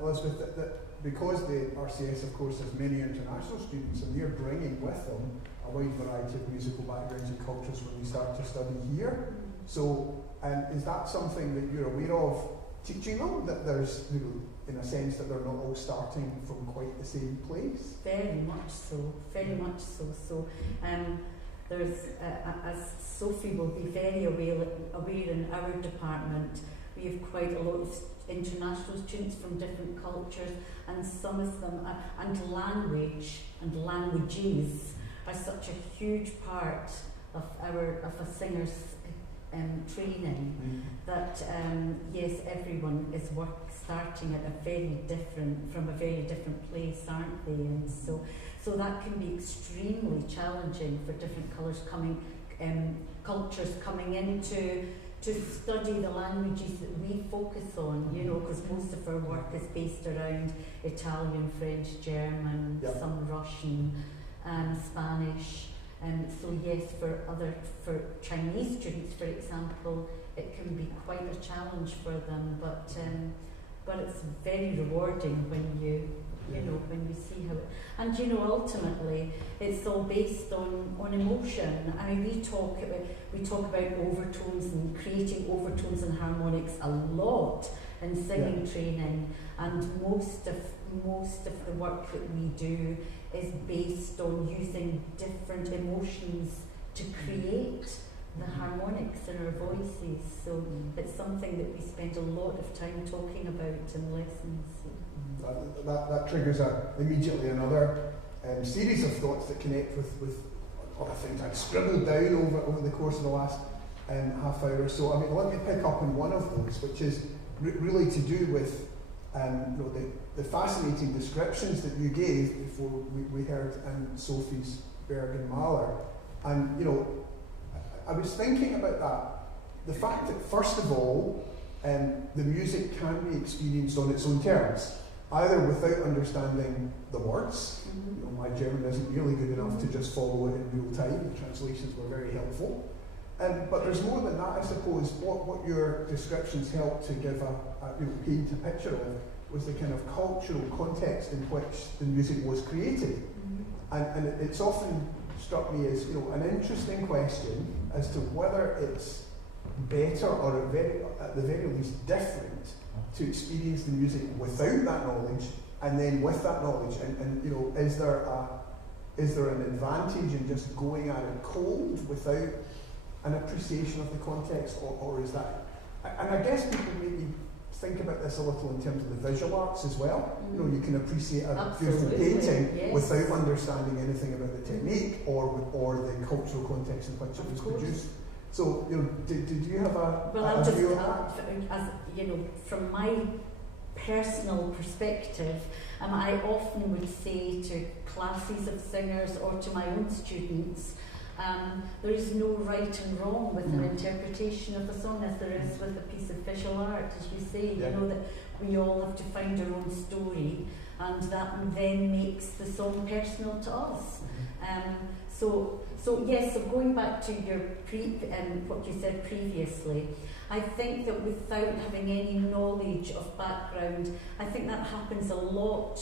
Elizabeth, that because the RCS, of course, has many international students, and they're bringing with them a wide variety of musical backgrounds and cultures when they start to study here. So, is that something that you're aware of, teaching them, that there's, in a sense, that they're not all starting from quite the same place? Very much so, very much so. So, there's, as Sophie will be very aware in our department, we have quite a lot of international students from different cultures, and some of them, and language and languages are such a huge part of a singer's training, that yes, everyone is starting at from a very different place, aren't they? And so that can be extremely challenging for different cultures coming in to study the languages that we focus on, because most of our work is based around Italian, French, German, some Russian, Spanish. So yes, for Chinese students, for example, it can be quite a challenge for them, but it's very rewarding when when we see how it, and ultimately it's all based on emotion. I mean, we talk about overtones and creating overtones and harmonics a lot in singing training, and most of the work that we do is based on using different emotions to create the harmonics in our voices. So it's something that we spend a lot of time talking about in lessons. That triggers immediately another series of thoughts that connect with other things I've scribbled down over the course of the last half hour or so. I mean, let me pick up on one of those, which is really to do with the fascinating descriptions that you gave before we heard Sophie's Bergen Mahler. And I was thinking about that. The fact that, first of all, the music can be experienced on its own terms, either without understanding the words. My German isn't really good enough to just follow it in real time. The translations were very helpful. But there's more than that, I suppose. What your descriptions helped to give paint a picture of was the kind of cultural context in which the music was created. And it's often struck me as an interesting question as to whether it's better or at the very least different to experience the music without that knowledge and then with that knowledge. And is there an advantage in just going at it cold without an appreciation of the context, or is that? And I guess people maybe think about this a little in terms of the visual arts as well. You can appreciate a beautiful painting without understanding anything about the technique or the cultural context in which it was produced. So, did you have a view on that? From my personal perspective, I often would say to classes of singers or to my own students, there is no right and wrong with an interpretation of a song as there is with a piece of visual art, as you say. You know that we all have to find our own story, and that then makes the song personal to us. So yes, so going back to your what you said previously, I think that without having any knowledge of background, I think that happens a lot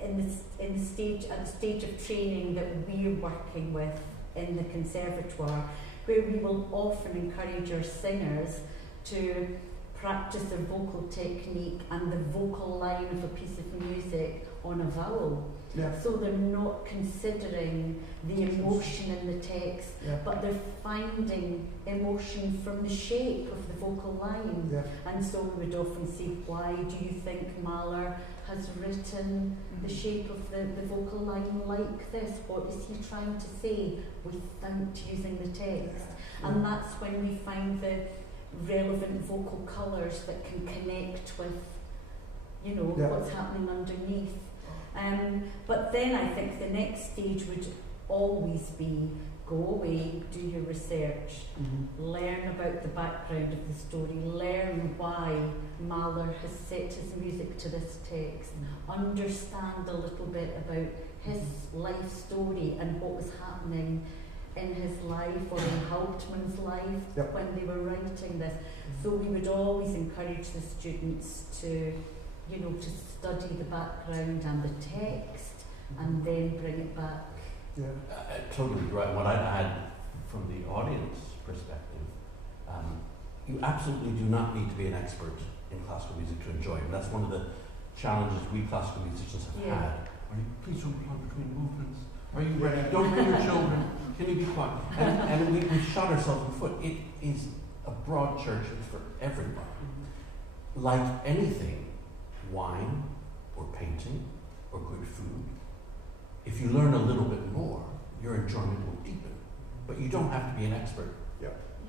at the stage of training that we're working with in the conservatoire, where we will often encourage our singers to practice their vocal technique and the vocal line of a piece of music on a vowel. Yeah. So they're not considering the emotion in the text, Yeah. but they're finding emotion from the shape of the vocal line. Yeah. And so we would often say, why do you think Mahler has written the shape of the vocal line like this? What is he trying to say without using the text? And that's when we find the relevant vocal colours that can connect with, you know, what's happening underneath. But then I think the next stage would always be go away, do your research, learn about the background of the story, learn why Mahler has set his music to this text, understand a little bit about his life story and what was happening in his life or in Hauptmann's life when they were writing this. So we would always encourage the students to, you know, to study the background and the text and then bring it back. Yeah, totally right. What I'd add from the audience perspective, you absolutely do not need to be an expert in classical music to enjoy it. That's one of the challenges we classical musicians have had. Are you, please don't be on between movements. Are you ready? Don't bring your children. Can you be quiet? And we shot ourselves in the foot. It is a broad church. It's for everyone. Like anything, wine or painting or good food, if you learn a little bit more, your enjoyment will deepen. But you don't have to be an expert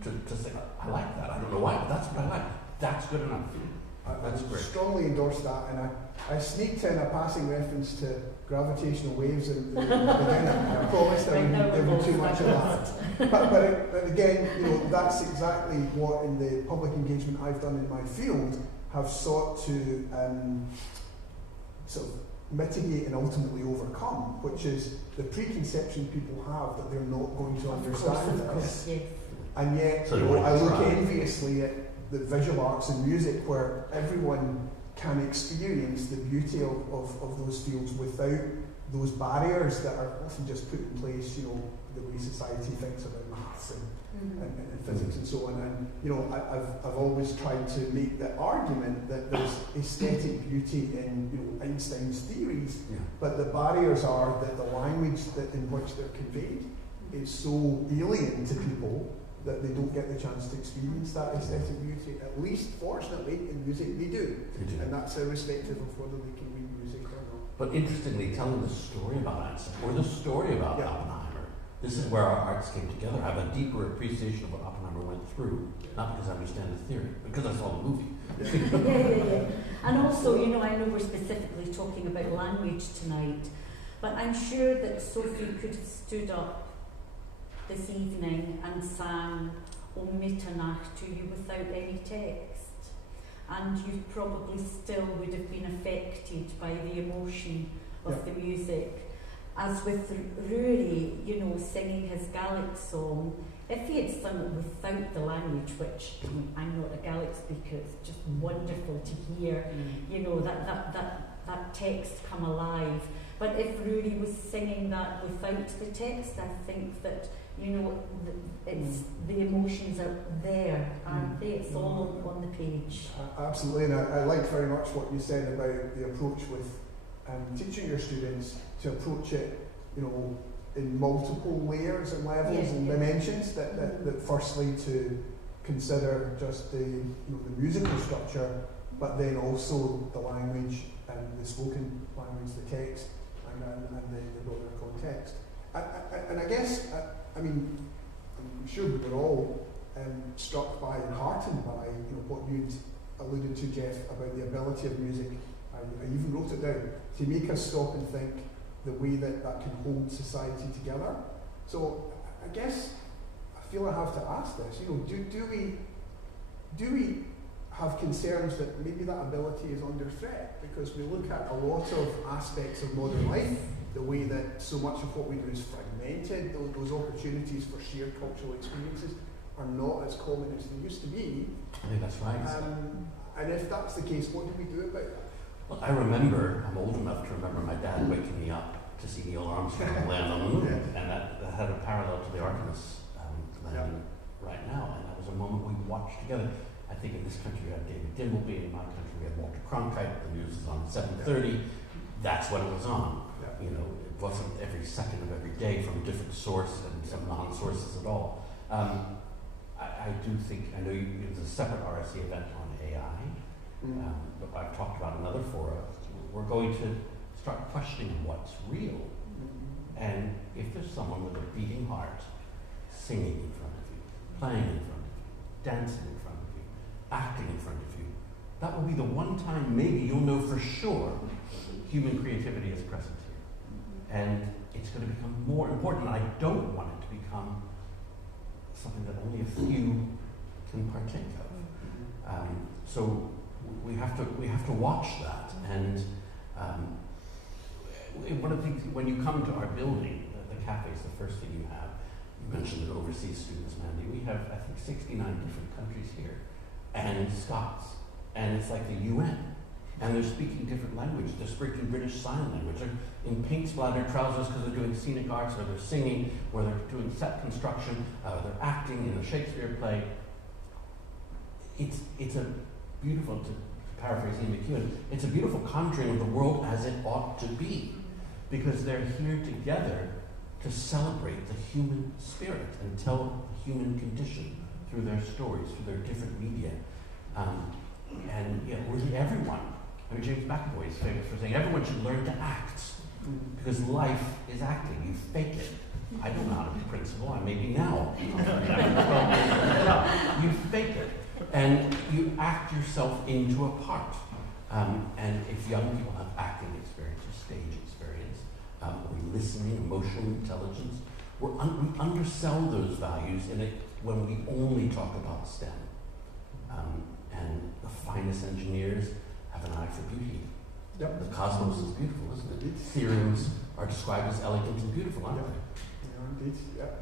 to say, I like that. I don't know why, but that's what I like. That's good enough. That's great. Strongly endorse that, and I sneaked in a passing reference to gravitational waves and I promised I wouldn't do too much of that. But again, you know, that's exactly what in the public engagement I've done in my field have sought to sort of mitigate and ultimately overcome, which is the preconception people have that they're not going to understand this. Yes. And yet, so you know, I look enviously at the visual arts and music where everyone can experience the beauty of those fields without those barriers that are often just put in place, you know, the way society thinks about maths and physics and so on. And, you know, I've always tried to make the argument that there's aesthetic beauty in, you know, Einstein's theories, but the barriers are that the language in which they're conveyed is so alien to people that they don't get the chance to experience that aesthetic beauty. At least, fortunately, in music they do. And that's irrespective of whether they can read music or not. But interestingly, telling the story about Einstein, or the story about Oppenheimer, this is where our arts came together. I have a deeper appreciation of what Oppenheimer went through, not because I understand the theory, because I saw the movie. And also, you know, I know we're specifically talking about language tonight, but I'm sure that Sophie could have stood up this evening and sang O Mitternacht to you without any text, and you probably still would have been affected by the emotion of the music. As with Ruairidh, you know, singing his Gaelic song, if he had sung it without the language, which I mean, I'm not a Gaelic speaker, it's just wonderful to hear, you know, that text come alive. But if Ruairidh was singing that without the text, I think that, you know, it's the emotions are there, aren't they? It's all on the page. Absolutely, and I like very much what you said about the approach with teaching your students to approach it, you know, in multiple layers and levels and dimensions. That firstly to consider just the, you know, the musical structure, but then also the language and the spoken language, the text, and the broader context. And I guess, I mean, I'm sure we were all struck by and heartened by, you know, what you'd alluded to, Jeff, about the ability of music. I even wrote it down, to make us stop and think the way that can hold society together. So I guess I feel I have to ask this. You know, do we have concerns that maybe that ability is under threat? Because we look at a lot of aspects of modern life, the way that so much of what we do is fragmented, those opportunities for shared cultural experiences are not as common as they used to be. I think that's right. And if that's the case, what do we do about that? Well, I remember, I'm old enough to remember my dad waking me up to see Neil Armstrong land on the moon, and that had a parallel to the Artemis landing right now, and that was a moment we watched together. I think in this country we had David Dimbleby, in my country we had Walter Cronkite, the news is on 7:30, that's when it was on. it wasn't every second of every day from a different source and some non-sources at all. I do think, I know there's a separate RSE event on AI, but I've talked about another forum. We're going to start questioning what's real. And if there's someone with a beating heart singing in front of you, playing in front of you, dancing in front of you, acting in front of you, that will be the one time maybe you'll know for sure human creativity is present here. And it's going to become more important. I don't want it to become something that only a few can partake of. So we have to watch that. And one of the things, when you come to our building, the cafe is the first thing you have. You mentioned the overseas students, Mandy. We have, I think, 69 different countries here, and Scots. And it's like the UN. And they're speaking different language. They're speaking British Sign Language. They're in pink splattered trousers because they're doing scenic arts, or they're singing, or they're doing set construction, they're acting in a Shakespeare play. It's a beautiful, to paraphrase Ian McEwan, it's a beautiful conjuring of the world as it ought to be, because they're here together to celebrate the human spirit and tell the human condition through their stories, through their different media. And really everyone, I mean, James McAvoy is famous for saying everyone should learn to act, because life is acting. You fake it. I don't know how to be principal, I may be now. You fake it, and you act yourself into a part. And if young people have acting experience or stage experience, or listening, emotional intelligence, we undersell those values when we only talk about STEM. And the finest engineers have an eye for beauty. Yep. The cosmos is beautiful, isn't it? Theorems are described as elegant and beautiful, aren't they? Indeed, yeah.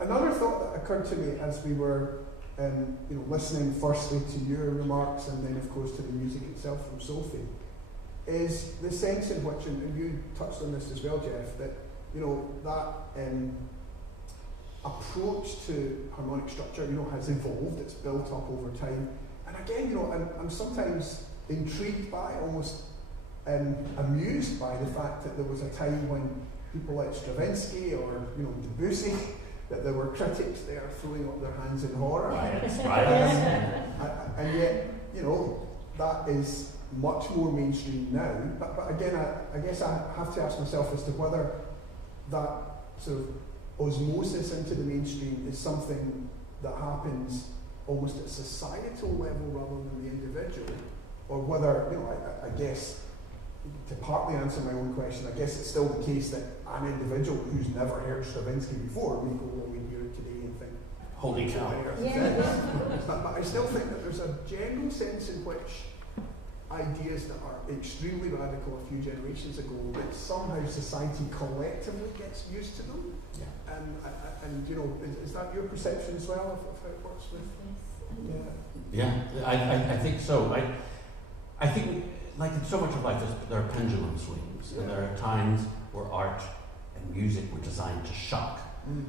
Another thought that occurred to me as we were listening firstly to your remarks and then of course to the music itself from Sophie, is the sense in which, and you touched on this as well, Jeff, that that approach to harmonic structure has evolved, it's built up over time. And again, I'm sometimes intrigued by, almost amused by the fact that there was a time when people like Stravinsky or Debussy, that there were critics there throwing up their hands in horror. And yet, that is much more mainstream now. But again, I guess I have to ask myself as to whether that sort of osmosis into the mainstream is something that happens almost at societal level rather than the individual, or whether, I guess, to partly answer my own question, I guess it's still the case that an individual who's never heard Stravinsky before may go, well, we hear it today and think, holy cow. But I still think that there's a general sense in which ideas that are extremely radical a few generations ago, that somehow society collectively gets used to them. Yeah. And is that your perception as well of how it works with? I think so. I think, like in so much of life, there are pendulum swings, and there are times where art and music were designed to shock.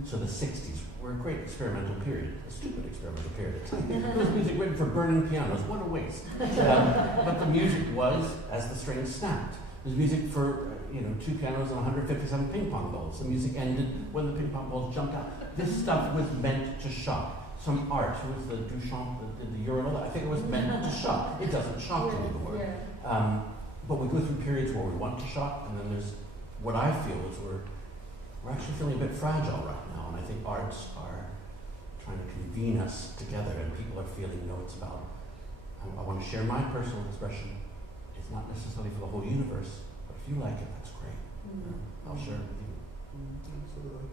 So the 60s were a great experimental period, a stupid experimental period. There was music written for burning pianos, what a waste. But the music was as the strings snapped. There's music for 2 pianos and 157 ping pong balls. The music ended when the ping pong balls jumped out. This stuff was meant to shock. Some art, who was the Duchamp that did the urinal, I think it was meant to shock. It doesn't shock anymore. But we go through periods where we want to shock, and then there's what I feel is we're actually feeling a bit fragile right now, and I think arts are trying to convene us together, and people are feeling, it's about, I want to share my personal expression. It's not necessarily for the whole universe, but if you like it, that's great. I'll share it with you. Absolutely.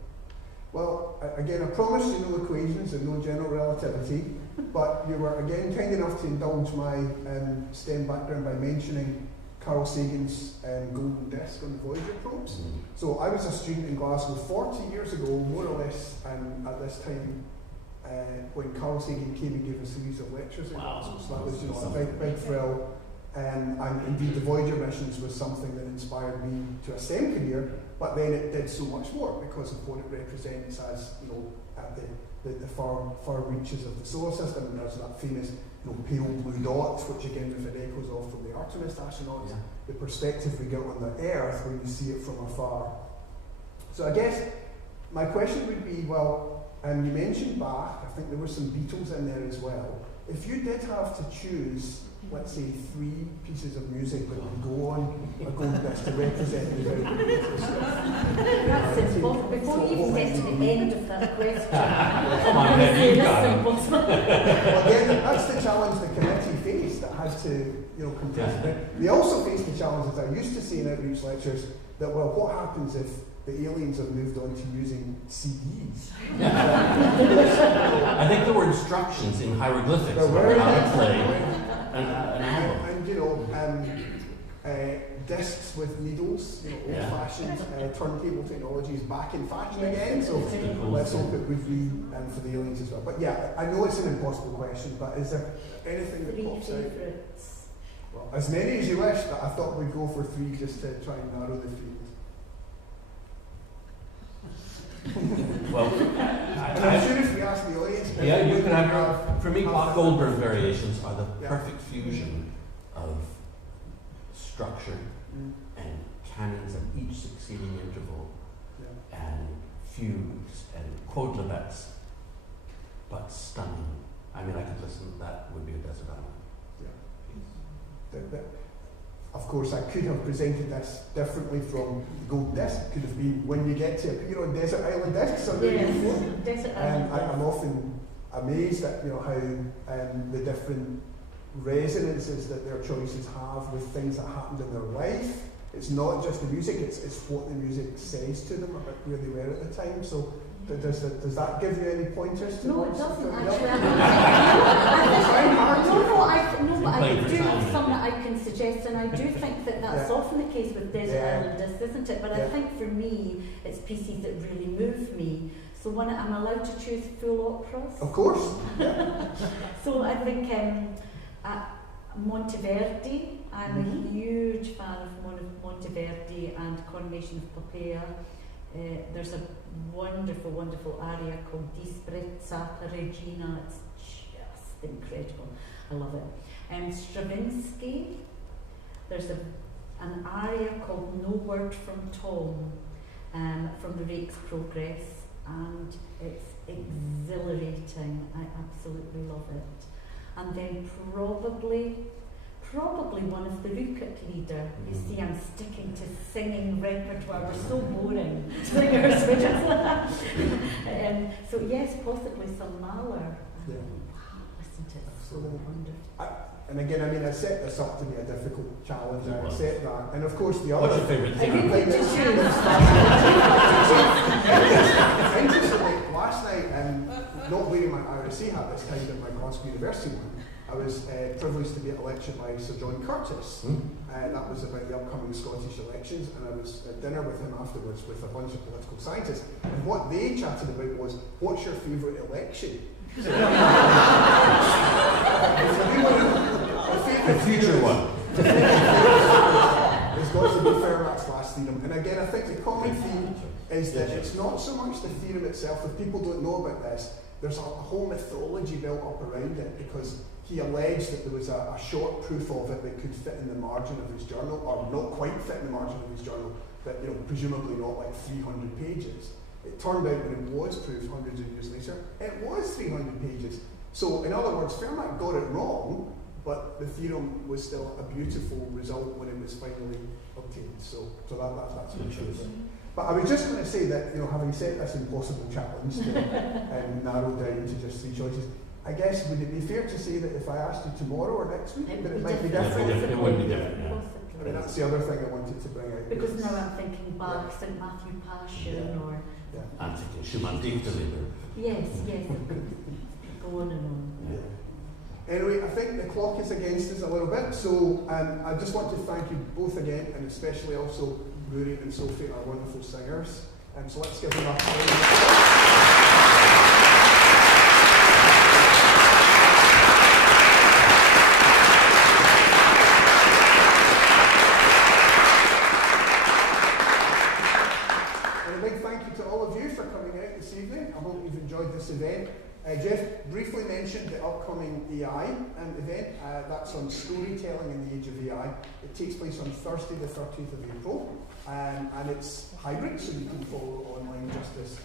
Well, again, I promised you no equations and no general relativity, but you were again kind enough to indulge my STEM background by mentioning Carl Sagan's golden disc on the Voyager probes. So I was a student in Glasgow 40 years ago, more or less, at this time, when Carl Sagan came and gave a series of lectures in Glasgow. So that was a big thrill. And indeed, the Voyager missions was something that inspired me to a STEM career, but then it did so much more because of what it represents as, at the far reaches of the solar system. And there's that famous, pale blue dots, which again we've had echoes of from the Artemis astronauts. Yeah. The perspective we get on the Earth when you see it from afar. So I guess my question would be, well, you mentioned Bach. I think there were some Beatles in there as well. If you did have to choose, let's say, 3 pieces of music that would go on a gold disc to represent the very That's simple. Before you even get to the end of that question, come on, then you got it. Well, again, that's the challenge the committee faced that had to, contest it. They also faced the challenge, as I used to say in outreach lectures, that, well, what happens if the aliens have moved on to using CDs? I think there were instructions in hieroglyphics about how to play an album. And discs with needles, old-fashioned turntable technology is back in fashion again, so let's hope it would be for the aliens as well. But yeah, I know it's an impossible question, but is there anything that pops out? Well, as many as you wish, but I thought we'd go for 3 just to try and narrow the field. Well, I'm sure if we ask the audience, you can have. For me, Bach Goldberg variations are the perfect fusion of structure and canons at each succeeding interval, and fugues and quodlibets, but stunning. I mean, I could listen. That would be a desert island. Of course, I could have presented this differently from the gold disc. It could have been when you get to appear on desert island discs. Desert island. I'm often amazed at how the different resonances that their choices have with things that happened in their life. It's not just the music; it's what the music says to them about where they were at the time. So. Does that give you any pointers? No, it doesn't actually. But I do have some that I can suggest, and I do think that that's often the case with desert island discs, isn't it? But I think for me, it's pieces that really move me. So when I'm allowed to choose full operas. Of course. So I think Monteverdi. I'm a huge fan of Monteverdi and Coronation of Popea. There's a wonderful, wonderful aria called Disprezza Regina. It's just incredible. I love it. Stravinsky, there's an aria called No Word from Tom from the Rake's Progress, and it's exhilarating. I absolutely love it. And then probably one of the Rukut lieder. You see, I'm sticking to singing repertoire. We're so boring singers. So yes, possibly some Mahler. Wow, listen to it, so wonderful. And again, I set this up to be a difficult challenge. I accept that. And of course, the other. What's your favourite thing? Interestingly, last night, not wearing my RSE hat this time, but my Glasgow University one, I was privileged to be at a lecture by Sir John Curtis. That was about the upcoming Scottish elections, and I was at dinner with him afterwards with a bunch of political scientists. And what they chatted about was, what's your favourite election? The future one. It's got to be Fermat's last theorem. And again, I think the common theme is that it's not so much the theorem itself. If people don't know about this, there's a whole mythology built up around it, because he alleged that there was a short proof of it that could fit in the margin of his journal, or not quite fit in the margin of his journal, but presumably not like 300 pages. It turned out when it was proved hundreds of years later, it was 300 pages. So in other words, Fermat got it wrong, but the theorem was still a beautiful result when it was finally obtained. So that's what it is. But I was just going to say that, having set this impossible challenge to narrow down to just 3 choices, I guess, would it be fair to say that if I asked you tomorrow or next week, that it might be different? It would be different, yeah. I mean, that's the other thing I wanted to bring out. Because now I'm thinking Bach, St. Matthew Passion, or... I'm thinking Schumann Deep Deliver. Yes. Go on and on. Yeah. Anyway, I think the clock is against us a little bit, so I just want to thank you both again, and especially also Ruairidh and Sophie, our wonderful singers. So let's give them a applause. this event. Jeff briefly mentioned the upcoming AI event. That's on storytelling in the age of AI. It takes place on Thursday the 13th of April, and it's hybrid, so you can follow online just as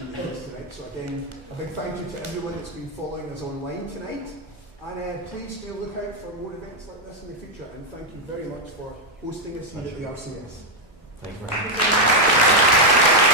we did this tonight. So again, a big thank you to everyone that's been following us online tonight. And please do look out for more events like this in the future. And thank you very much for hosting us here at the RCS. Thanks for having me.